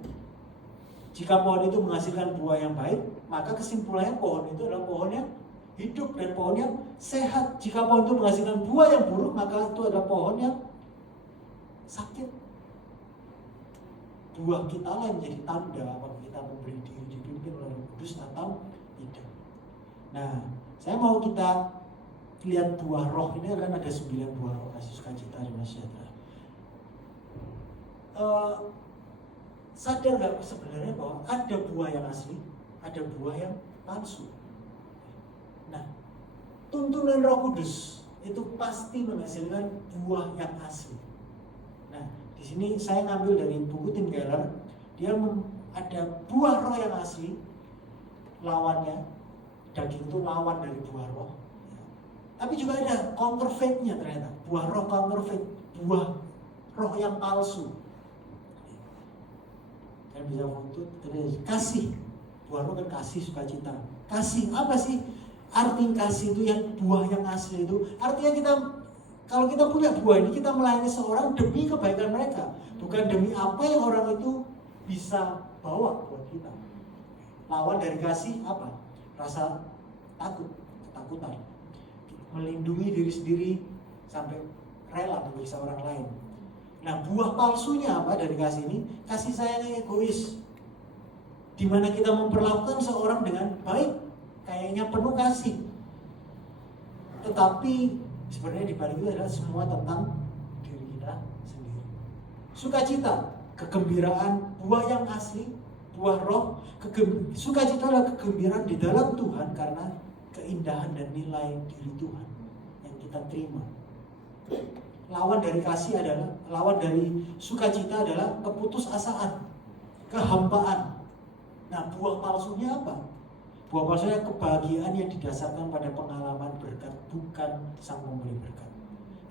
Jika pohon itu menghasilkan buah yang baik, maka kesimpulannya pohon itu adalah pohon yang hidup dan pohon yang sehat. Jika pohon itu menghasilkan buah yang buruk, maka itu adalah pohon yang sakit. buah kita lah yang menjadi tanda apakah kita memberi diri dipimpin oleh Roh Kudus atau tidak. Nah, saya mau kita lihat buah roh ini akan ada 9 buah roh: kasih, sukacita, damai sejahtera. Sadar nggak sebenarnya bahwa ada buah yang asli, ada buah yang palsu. Nah, tuntunan Roh Kudus itu pasti menghasilkan buah yang asli. Nah, di sini saya ngambil dari buku Tim Keller. Dia ada buah roh yang asli, lawannya daging itu lawan dari buah roh. Tapi juga ada counterfeit-nya ternyata, buah roh counterfeit, buah roh yang palsu. Kan bisa foto, kasih, buah roh kan kasih, sukacita. Kasih apa sih? Arti kasih itu yang buah yang asli itu artinya kita, kalau kita punya buah ini, kita melayani seorang demi kebaikan mereka, bukan demi apa yang orang itu bisa bawa buat kita. Lawan dari kasih apa? Rasa takut, ketakutan, melindungi diri sendiri sampai rela menyiksa orang lain. Nah, buah palsunya apa dari kasih ini? Kasih sayang yang egois, di mana kita memperlakukan seorang dengan baik, kayaknya penuh kasih, tetapi sebenarnya di balik itu adalah semua tentang diri kita sendiri. Sukacita, kegembiraan, buah yang asli, buah roh. Sukacita adalah kegembiraan di dalam Tuhan karena keindahan dan nilai diri Tuhan yang kita terima. Lawan dari kasih adalah, lawan dari sukacita adalah keputusasaan, kehampaan. Nah, buah palsunya apa? Buah palsunya kebahagiaan yang didasarkan pada pengalaman berkat, bukan sang pemberi berkat.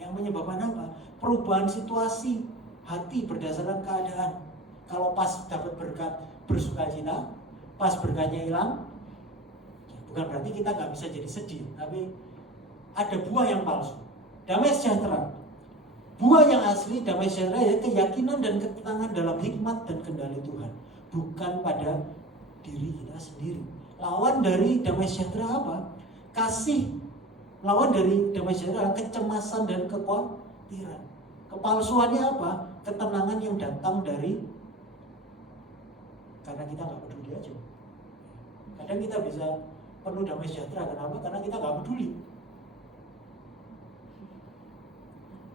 Yang menyebabkan apa? Perubahan situasi hati berdasarkan keadaan. Kalau pas dapat berkat bersukacita, pas berkatnya hilang, bukan berarti kita nggak bisa jadi sedih, tapi ada buah yang palsu. Damai sejahtera, buah yang asli damai sejahtera ya keyakinan dan ketenangan dalam hikmat dan kendali Tuhan, bukan pada diri kita sendiri. Lawan dari damai sejahtera apa? Kasih. Lawan dari damai sejahtera kecemasan dan kekhawatiran. Kepalsuannya apa? Ketenangan yang datang dari karena kita nggak peduli aja. Kadang kita bisa penuh damai sejahtera, kenapa? Karena kita nggak peduli.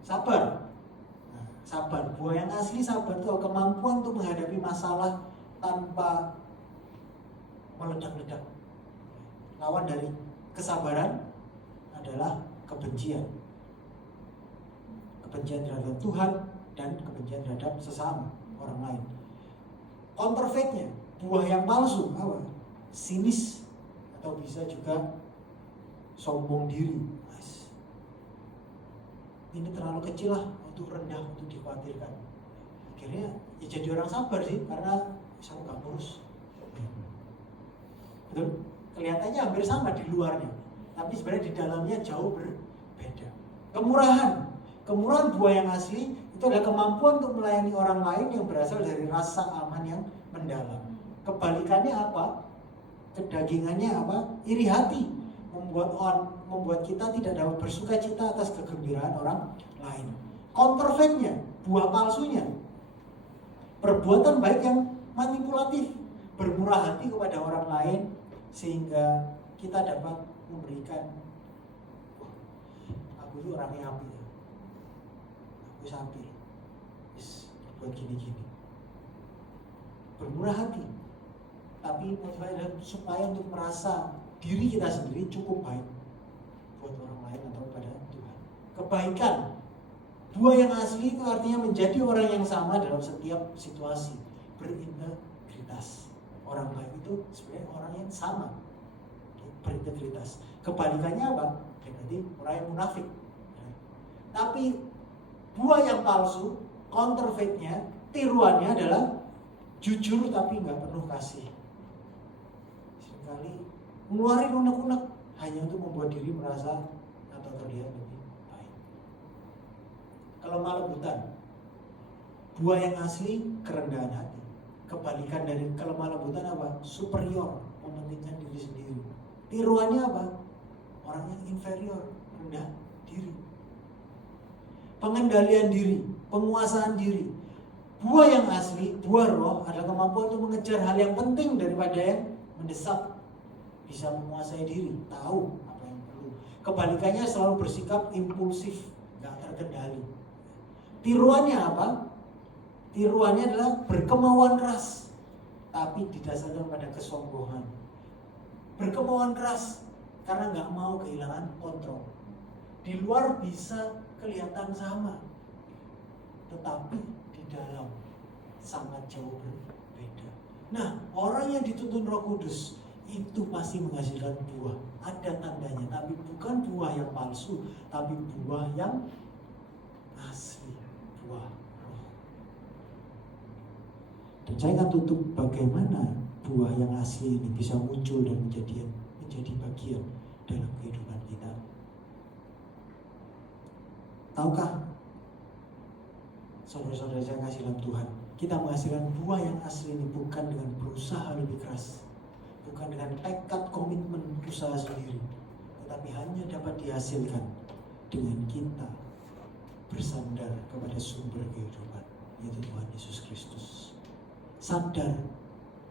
Sabar. Nah, sabar. Buah yang asli sabar itu kemampuan untuk menghadapi masalah tanpa meledak-ledak. Lawan dari kesabaran adalah kebencian. Kebencian terhadap Tuhan dan kebencian terhadap sesama orang lain. Counterfeit-nya, buah yang palsu apa? Sinis, atau bisa juga sombong diri. Ini terlalu kecil lah untuk rendah, untuk dikhawatirkan. Akhirnya ya jadi orang sabar sih, karena saya nggak ngurus. Betul? Kelihatannya hampir sama di luarnya, tapi sebenarnya di dalamnya jauh berbeda. Kemurahan buah yang asli itu adalah kemampuan untuk melayani orang lain yang berasal dari rasa aman yang mendalam. Kebalikannya apa? Kedagingannya apa? Iri hati, membuat kita tidak dapat bersuka cita atas kegembiraan orang lain. Counterfeit-nya, buah palsunya, perbuatan baik yang manipulatif, bermurah hati kepada orang lain sehingga kita dapat memberikan, aku itu orangnya api ya, aku sapi, buat gini-gini, bermurah hati, tapi motivasinya supaya untuk merasa diri kita sendiri cukup baik buat orang lain atau pada Tuhan. Kebaikan, buah yang asli itu artinya menjadi orang yang sama dalam setiap situasi, berintegritas. Orang baik itu sebenarnya orang yang sama, berintegritas. Kebalikannya apa? Berarti orang yang munafik. Tapi buah yang palsu, counterfeit-nya, tiruannya adalah jujur tapi nggak penuh kasih. Seringkali mengeluarkan unek-unek hanya untuk membuat diri merasa atau terlihat lebih baik. Kelemah lembutan, buah yang asli kerendahan hati. Kebalikan dari kelemah lembutan apa? Superior, mementingkan diri sendiri. Tiruannya apa? Orang yang inferior, rendah diri. Pengendalian diri, penguasaan diri. Buah yang asli, buah roh adalah kemampuan untuk mengejar hal yang penting daripada yang mendesak. Bisa menguasai diri, tahu apa yang perlu. Kebalikannya selalu bersikap impulsif, gak terkendali. Tiruannya apa? Tiruannya adalah berkemauan keras, tapi didasarkan pada kesombongan. Berkemauan keras karena gak mau kehilangan kontrol. Di luar bisa kelihatan sama, tetapi di dalam sangat jauh berbeda. Nah, orang yang dituntun Roh Kudus itu pasti menghasilkan buah. Ada tandanya, tapi bukan buah yang palsu, tapi buah yang asli, buah roh. Dan saya akan tutup bagaimana buah yang asli ini bisa muncul dan menjadi bagian dalam kehidupan kita. Tahukah saudara-saudara saya kasih dalam Tuhan, kita menghasilkan buah yang asli ini bukan dengan berusaha lebih keras, bukan dengan tekad komitmen usaha sendiri, tetapi hanya dapat dihasilkan dengan kita bersandar kepada sumber kehidupan, yaitu Tuhan Yesus Kristus. Sadar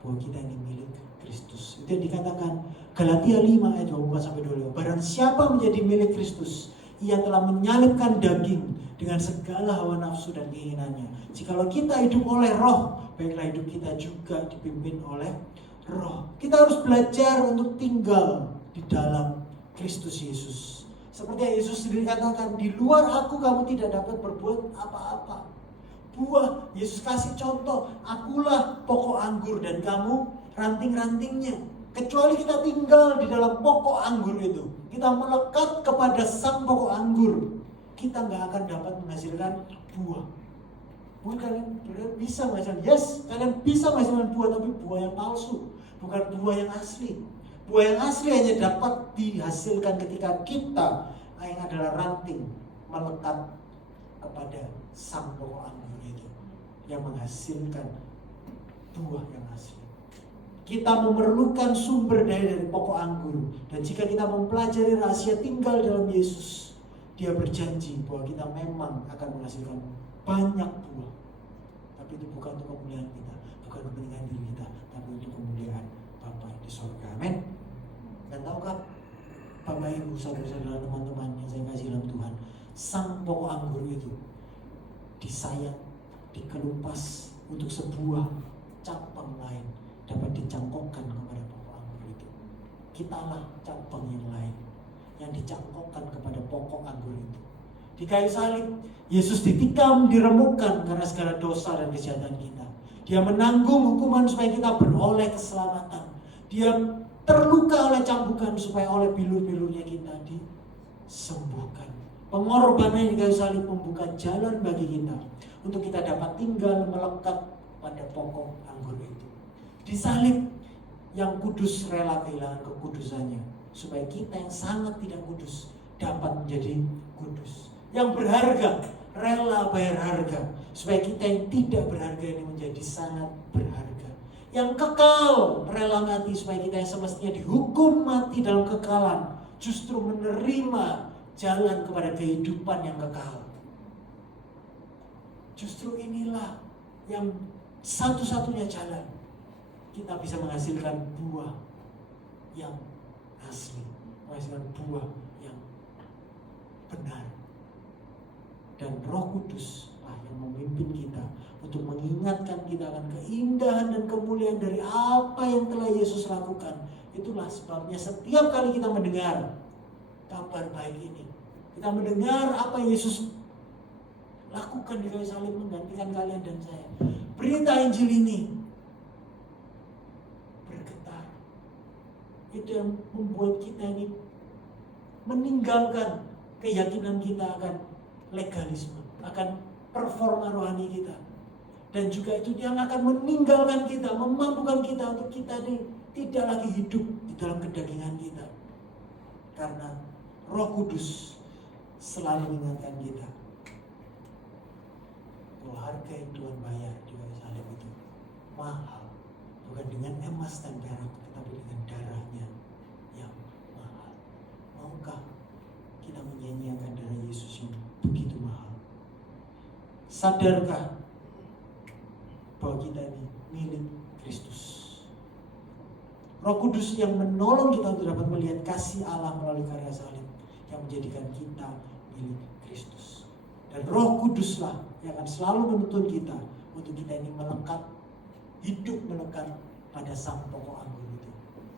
bahwa kita ini milik Kristus. Itu yang dikatakan Galatia 5 ayat 24-25. Barang siapa menjadi milik Kristus, ia telah menyalibkan daging dengan segala hawa nafsu dan keinginannya. Jikalau kita hidup oleh roh, baiklah hidup kita juga dipimpin oleh roh. Kita harus belajar untuk tinggal di dalam Kristus Yesus. Seperti yang Yesus sendiri katakan, di luar aku kamu tidak dapat berbuat apa-apa. Buah, Yesus kasih contoh, akulah pokok anggur dan kamu ranting-rantingnya. Kecuali kita tinggal di dalam pokok anggur itu, kita melekat kepada sang pokok anggur, kita gak akan dapat menghasilkan buah. Mungkin kalian bisa menghasilkan, yes, kalian bisa menghasilkan buah, tapi buah yang palsu, bukan buah yang asli. Buah yang asli hanya dapat dihasilkan ketika kita yang adalah ranting melekat kepada sang pokok anggur itu, yang menghasilkan buah yang asli. Kita memerlukan sumber daya dari pokok anggur. Dan jika kita mempelajari rahasia tinggal dalam Yesus, Dia berjanji bahwa kita memang akan menghasilkan banyak buah. Tapi itu bukan untuk kemuliaan kita, bukan kepentingan diri kita, tapi untuk kemuliaan Bapa di surga. Amin. Dan tahukah Bapak Ibu, saudara-saudara, teman-teman yang saya kasih dalam Tuhan, sang pokok anggur itu disayat, dikelupas untuk sebuah cabang lain dapat dicangkokkan kepada pokok anggur itu. Kitalah cabang yang lain yang dicangkokkan kepada pokok anggur itu. Di kayu salib, Yesus ditikam, diremukkan karena segala dosa dan kejahatan kita. Dia menanggung hukuman supaya kita beroleh keselamatan. Dia terluka oleh cambukan supaya oleh bilur-bilurnya kita disembuhkan. Pengorbanan di kayu salib membuka jalan bagi kita untuk kita dapat tinggal melekat pada pokok anggur itu. Di salib, yang kudus rela kehilangan kekudusannya supaya kita yang sangat tidak kudus dapat menjadi kudus. Yang berharga rela bayar harga supaya kita yang tidak berharga ini menjadi sangat berharga. Yang kekal rela mati supaya kita yang semestinya dihukum mati dalam kekalan justru menerima jalan kepada kehidupan yang kekal. Justru inilah yang satu-satunya jalan kita bisa menghasilkan buah yang asli, menghasilkan buah yang benar. Dan Roh Kudus lah yang memimpin kita untuk mengingatkan kita akan keindahan dan kemuliaan dari apa yang telah Yesus lakukan. Itulah sebabnya setiap kali kita mendengar kabar baik ini, kita mendengar apa yang Yesus lakukan di kayu salib menggantikan kalian dan saya, berita Injil ini bergetar. Itu yang membuat kita ini meninggalkan keyakinan kita akan legalisme, akan performa rohani kita. Dan juga itu yang akan meninggalkan kita, memampukan kita untuk kita ini tidak lagi hidup di dalam kedagingan kita. Karena Roh Kudus selalu mengingatkan kita bahwa harga yang Tuhan bayar di kayu salib itu mahal, bukan dengan emas dan perak, tetapi dengan darahnya yang mahal. Maukah kita menyanyiakan darah Yesus yang begitu mahal? Sadarkah Roh Kudus yang menolong kita untuk dapat melihat kasih Allah melalui karya salib yang menjadikan kita milik Kristus. Dan Roh Kuduslah yang akan selalu menuntun kita untuk kita ini melekat, hidup melekat pada sang pokok anggur itu,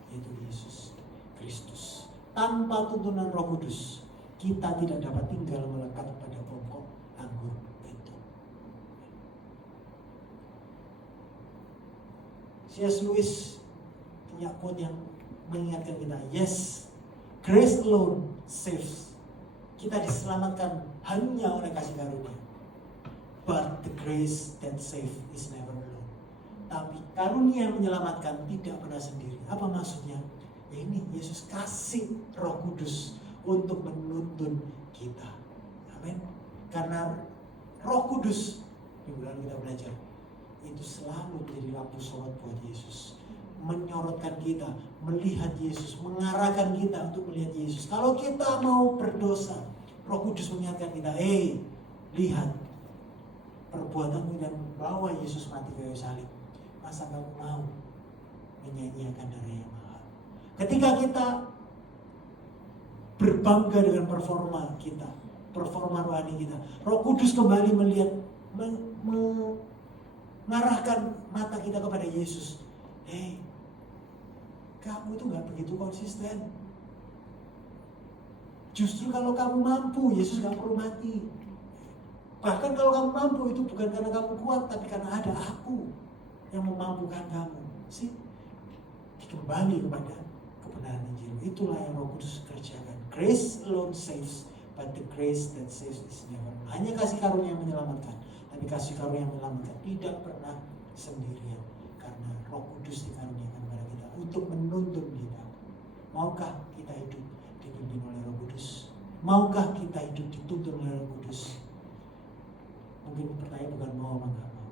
yaitu Yesus Kristus. Tanpa tuntunan Roh Kudus, kita tidak dapat tinggal melekat pada pokok anggur itu. C.S. Lewis punya quote yang mengingatkan kita, yes, grace alone saves. Kita diselamatkan hanya oleh kasih karunia. But the grace that saves is never alone. Tapi karunia yang menyelamatkan tidak pernah sendiri. Apa maksudnya? Ya ini, Yesus kasih Roh Kudus untuk menuntun kita. Amin. Karena Roh Kudus, minggu lalu kita belajar, itu selalu menjadi lampu sorot buat Yesus. Menyorotkan kita, melihat Yesus, mengarahkan kita untuk melihat Yesus. Kalau kita mau berdosa, Roh Kudus mengingatkan kita, lihat perbuatanmu dan bawa Yesus mati ke kayu salib. Masa kamu mau menyanyiakan darah yang mahal? Ketika kita berbangga dengan performa kita, performa rohani kita, Roh Kudus kembali melihat, mengarahkan mata kita kepada Yesus. Kamu itu gak begitu konsisten. Justru kalau kamu mampu, Yesus gak perlu mati. Bahkan kalau kamu mampu, itu bukan karena kamu kuat, tapi karena ada aku yang memampukan kamu. Kembali kepada kebenaran Injil. Itulah yang Roh Kudus kerjakan. Grace alone saves, but the grace that saves is never. Hanya kasih karunia yang menyelamatkan, tapi kasih karunia yang menyelamatkan tidak pernah sendirian. Karena Roh Kudus dikaruniakan kepada kita untuk menuntun kita. Maukah kita hidup dipimpin oleh Roh Kudus? Maukah kita hidup dituntun oleh Roh Kudus? Mungkin pertanyaan bukan mau apa enggak mau,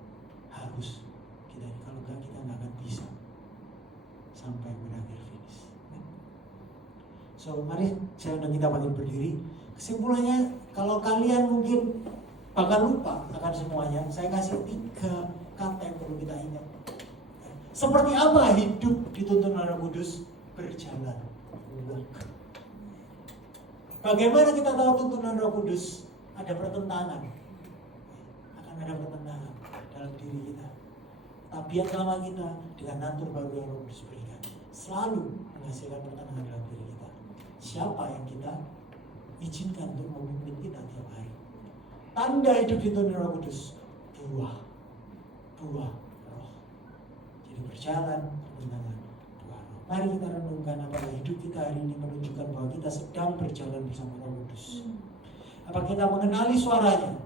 harus kita. Kalau enggak, kita enggak akan bisa sampai berakhir finish. So mari saya undang kita bangkit berdiri. Kesimpulannya, kalau kalian mungkin bakal lupa akan semuanya, saya kasih 3 kata yang perlu kita ingat. Seperti apa hidup dituntun oleh Roh Kudus? Berjalan, walk. Bagaimana kita tahu tuntunan Roh Kudus? Ada pertentangan. Ada pertentangan dalam diri kita. Tabiat lama kita dengan natur baru yang Roh Kudus berikan selalu menghasilkan pertentangan dalam diri kita. Siapa yang kita izinkan untuk memimpin kita tiap hari? Tanda hidup dituntun Roh Kudus, buah roh. Jadi berjalan pertentangan buah roh. Mari kita renungkan apakah hidup kita hari ini menunjukkan bahwa kita sedang berjalan bersama Roh Kudus. Apa kita mengenali suaranya?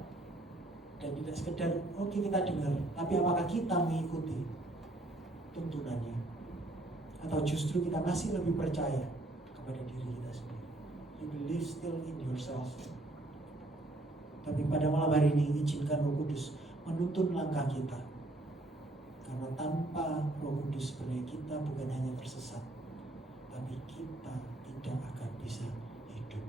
Dan tidak sekedar kita dengar, tapi apakah kita mengikuti tuntunannya? Atau justru kita masih lebih percaya kepada diri kita sendiri? You believe still in yourself. Tapi pada malam hari ini izinkan Roh Kudus menuntun langkah kita. Karena tanpa Roh Kudus sebenarnya kita bukan hanya tersesat, tapi kita tidak akan bisa hidup